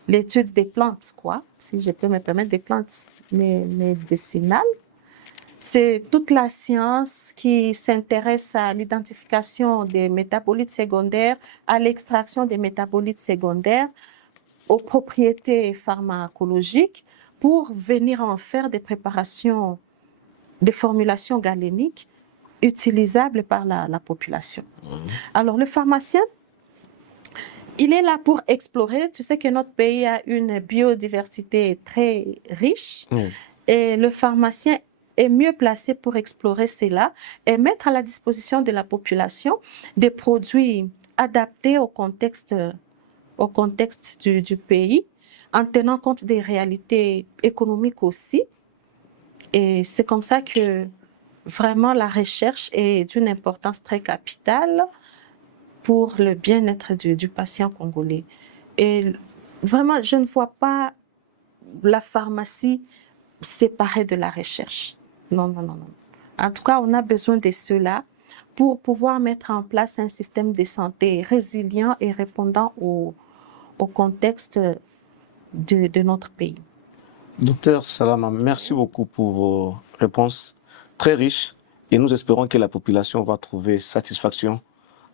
l'étude des plantes, quoi, si je peux me permettre, des plantes médicinales. c'est toute la science qui s'intéresse à l'identification des métabolites secondaires, à l'extraction des métabolites secondaires, aux propriétés pharmacologiques pour venir en faire des préparations, des formulations galéniques utilisables par la population. Alors, le pharmacien, il est là pour explorer. Tu sais que notre pays a une biodiversité très riche et le pharmacien est mieux placé pour explorer cela et mettre à la disposition de la population des produits adaptés au contexte du pays, en tenant compte des réalités économiques aussi. Et c'est comme ça que vraiment la recherche est d'une importance très capitale pour le bien-être du patient congolais. Et vraiment, je ne vois pas la pharmacie séparée de la recherche. Non, non, non, non. En tout cas, on a besoin de cela pour pouvoir mettre en place un système de santé résilient et répondant au contexte de notre pays. Docteur Salama, merci beaucoup pour vos réponses très riches et nous espérons que la population va trouver satisfaction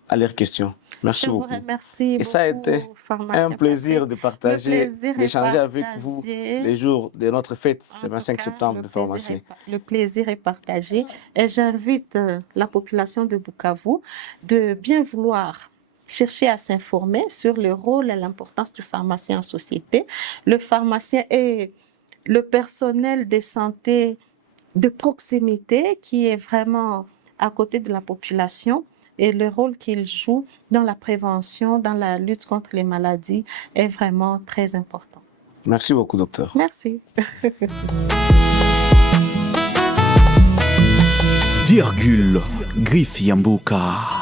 à leurs questions. Merci beaucoup. Merci et ça a été un plaisir de partager, d'échanger avec vous les jours de notre fête, ce 25 septembre de pharmacie. Le plaisir est partagé et j'invite la population de Bukavu de bien vouloir chercher à s'informer sur le rôle et l'importance du pharmacien en société. Le pharmacien est le personnel de santé de proximité qui est vraiment à côté de la population et le rôle qu'il joue dans la prévention, dans la lutte contre les maladies est vraiment très important. Merci beaucoup, docteur. Merci. Virgule Griff Yambuka.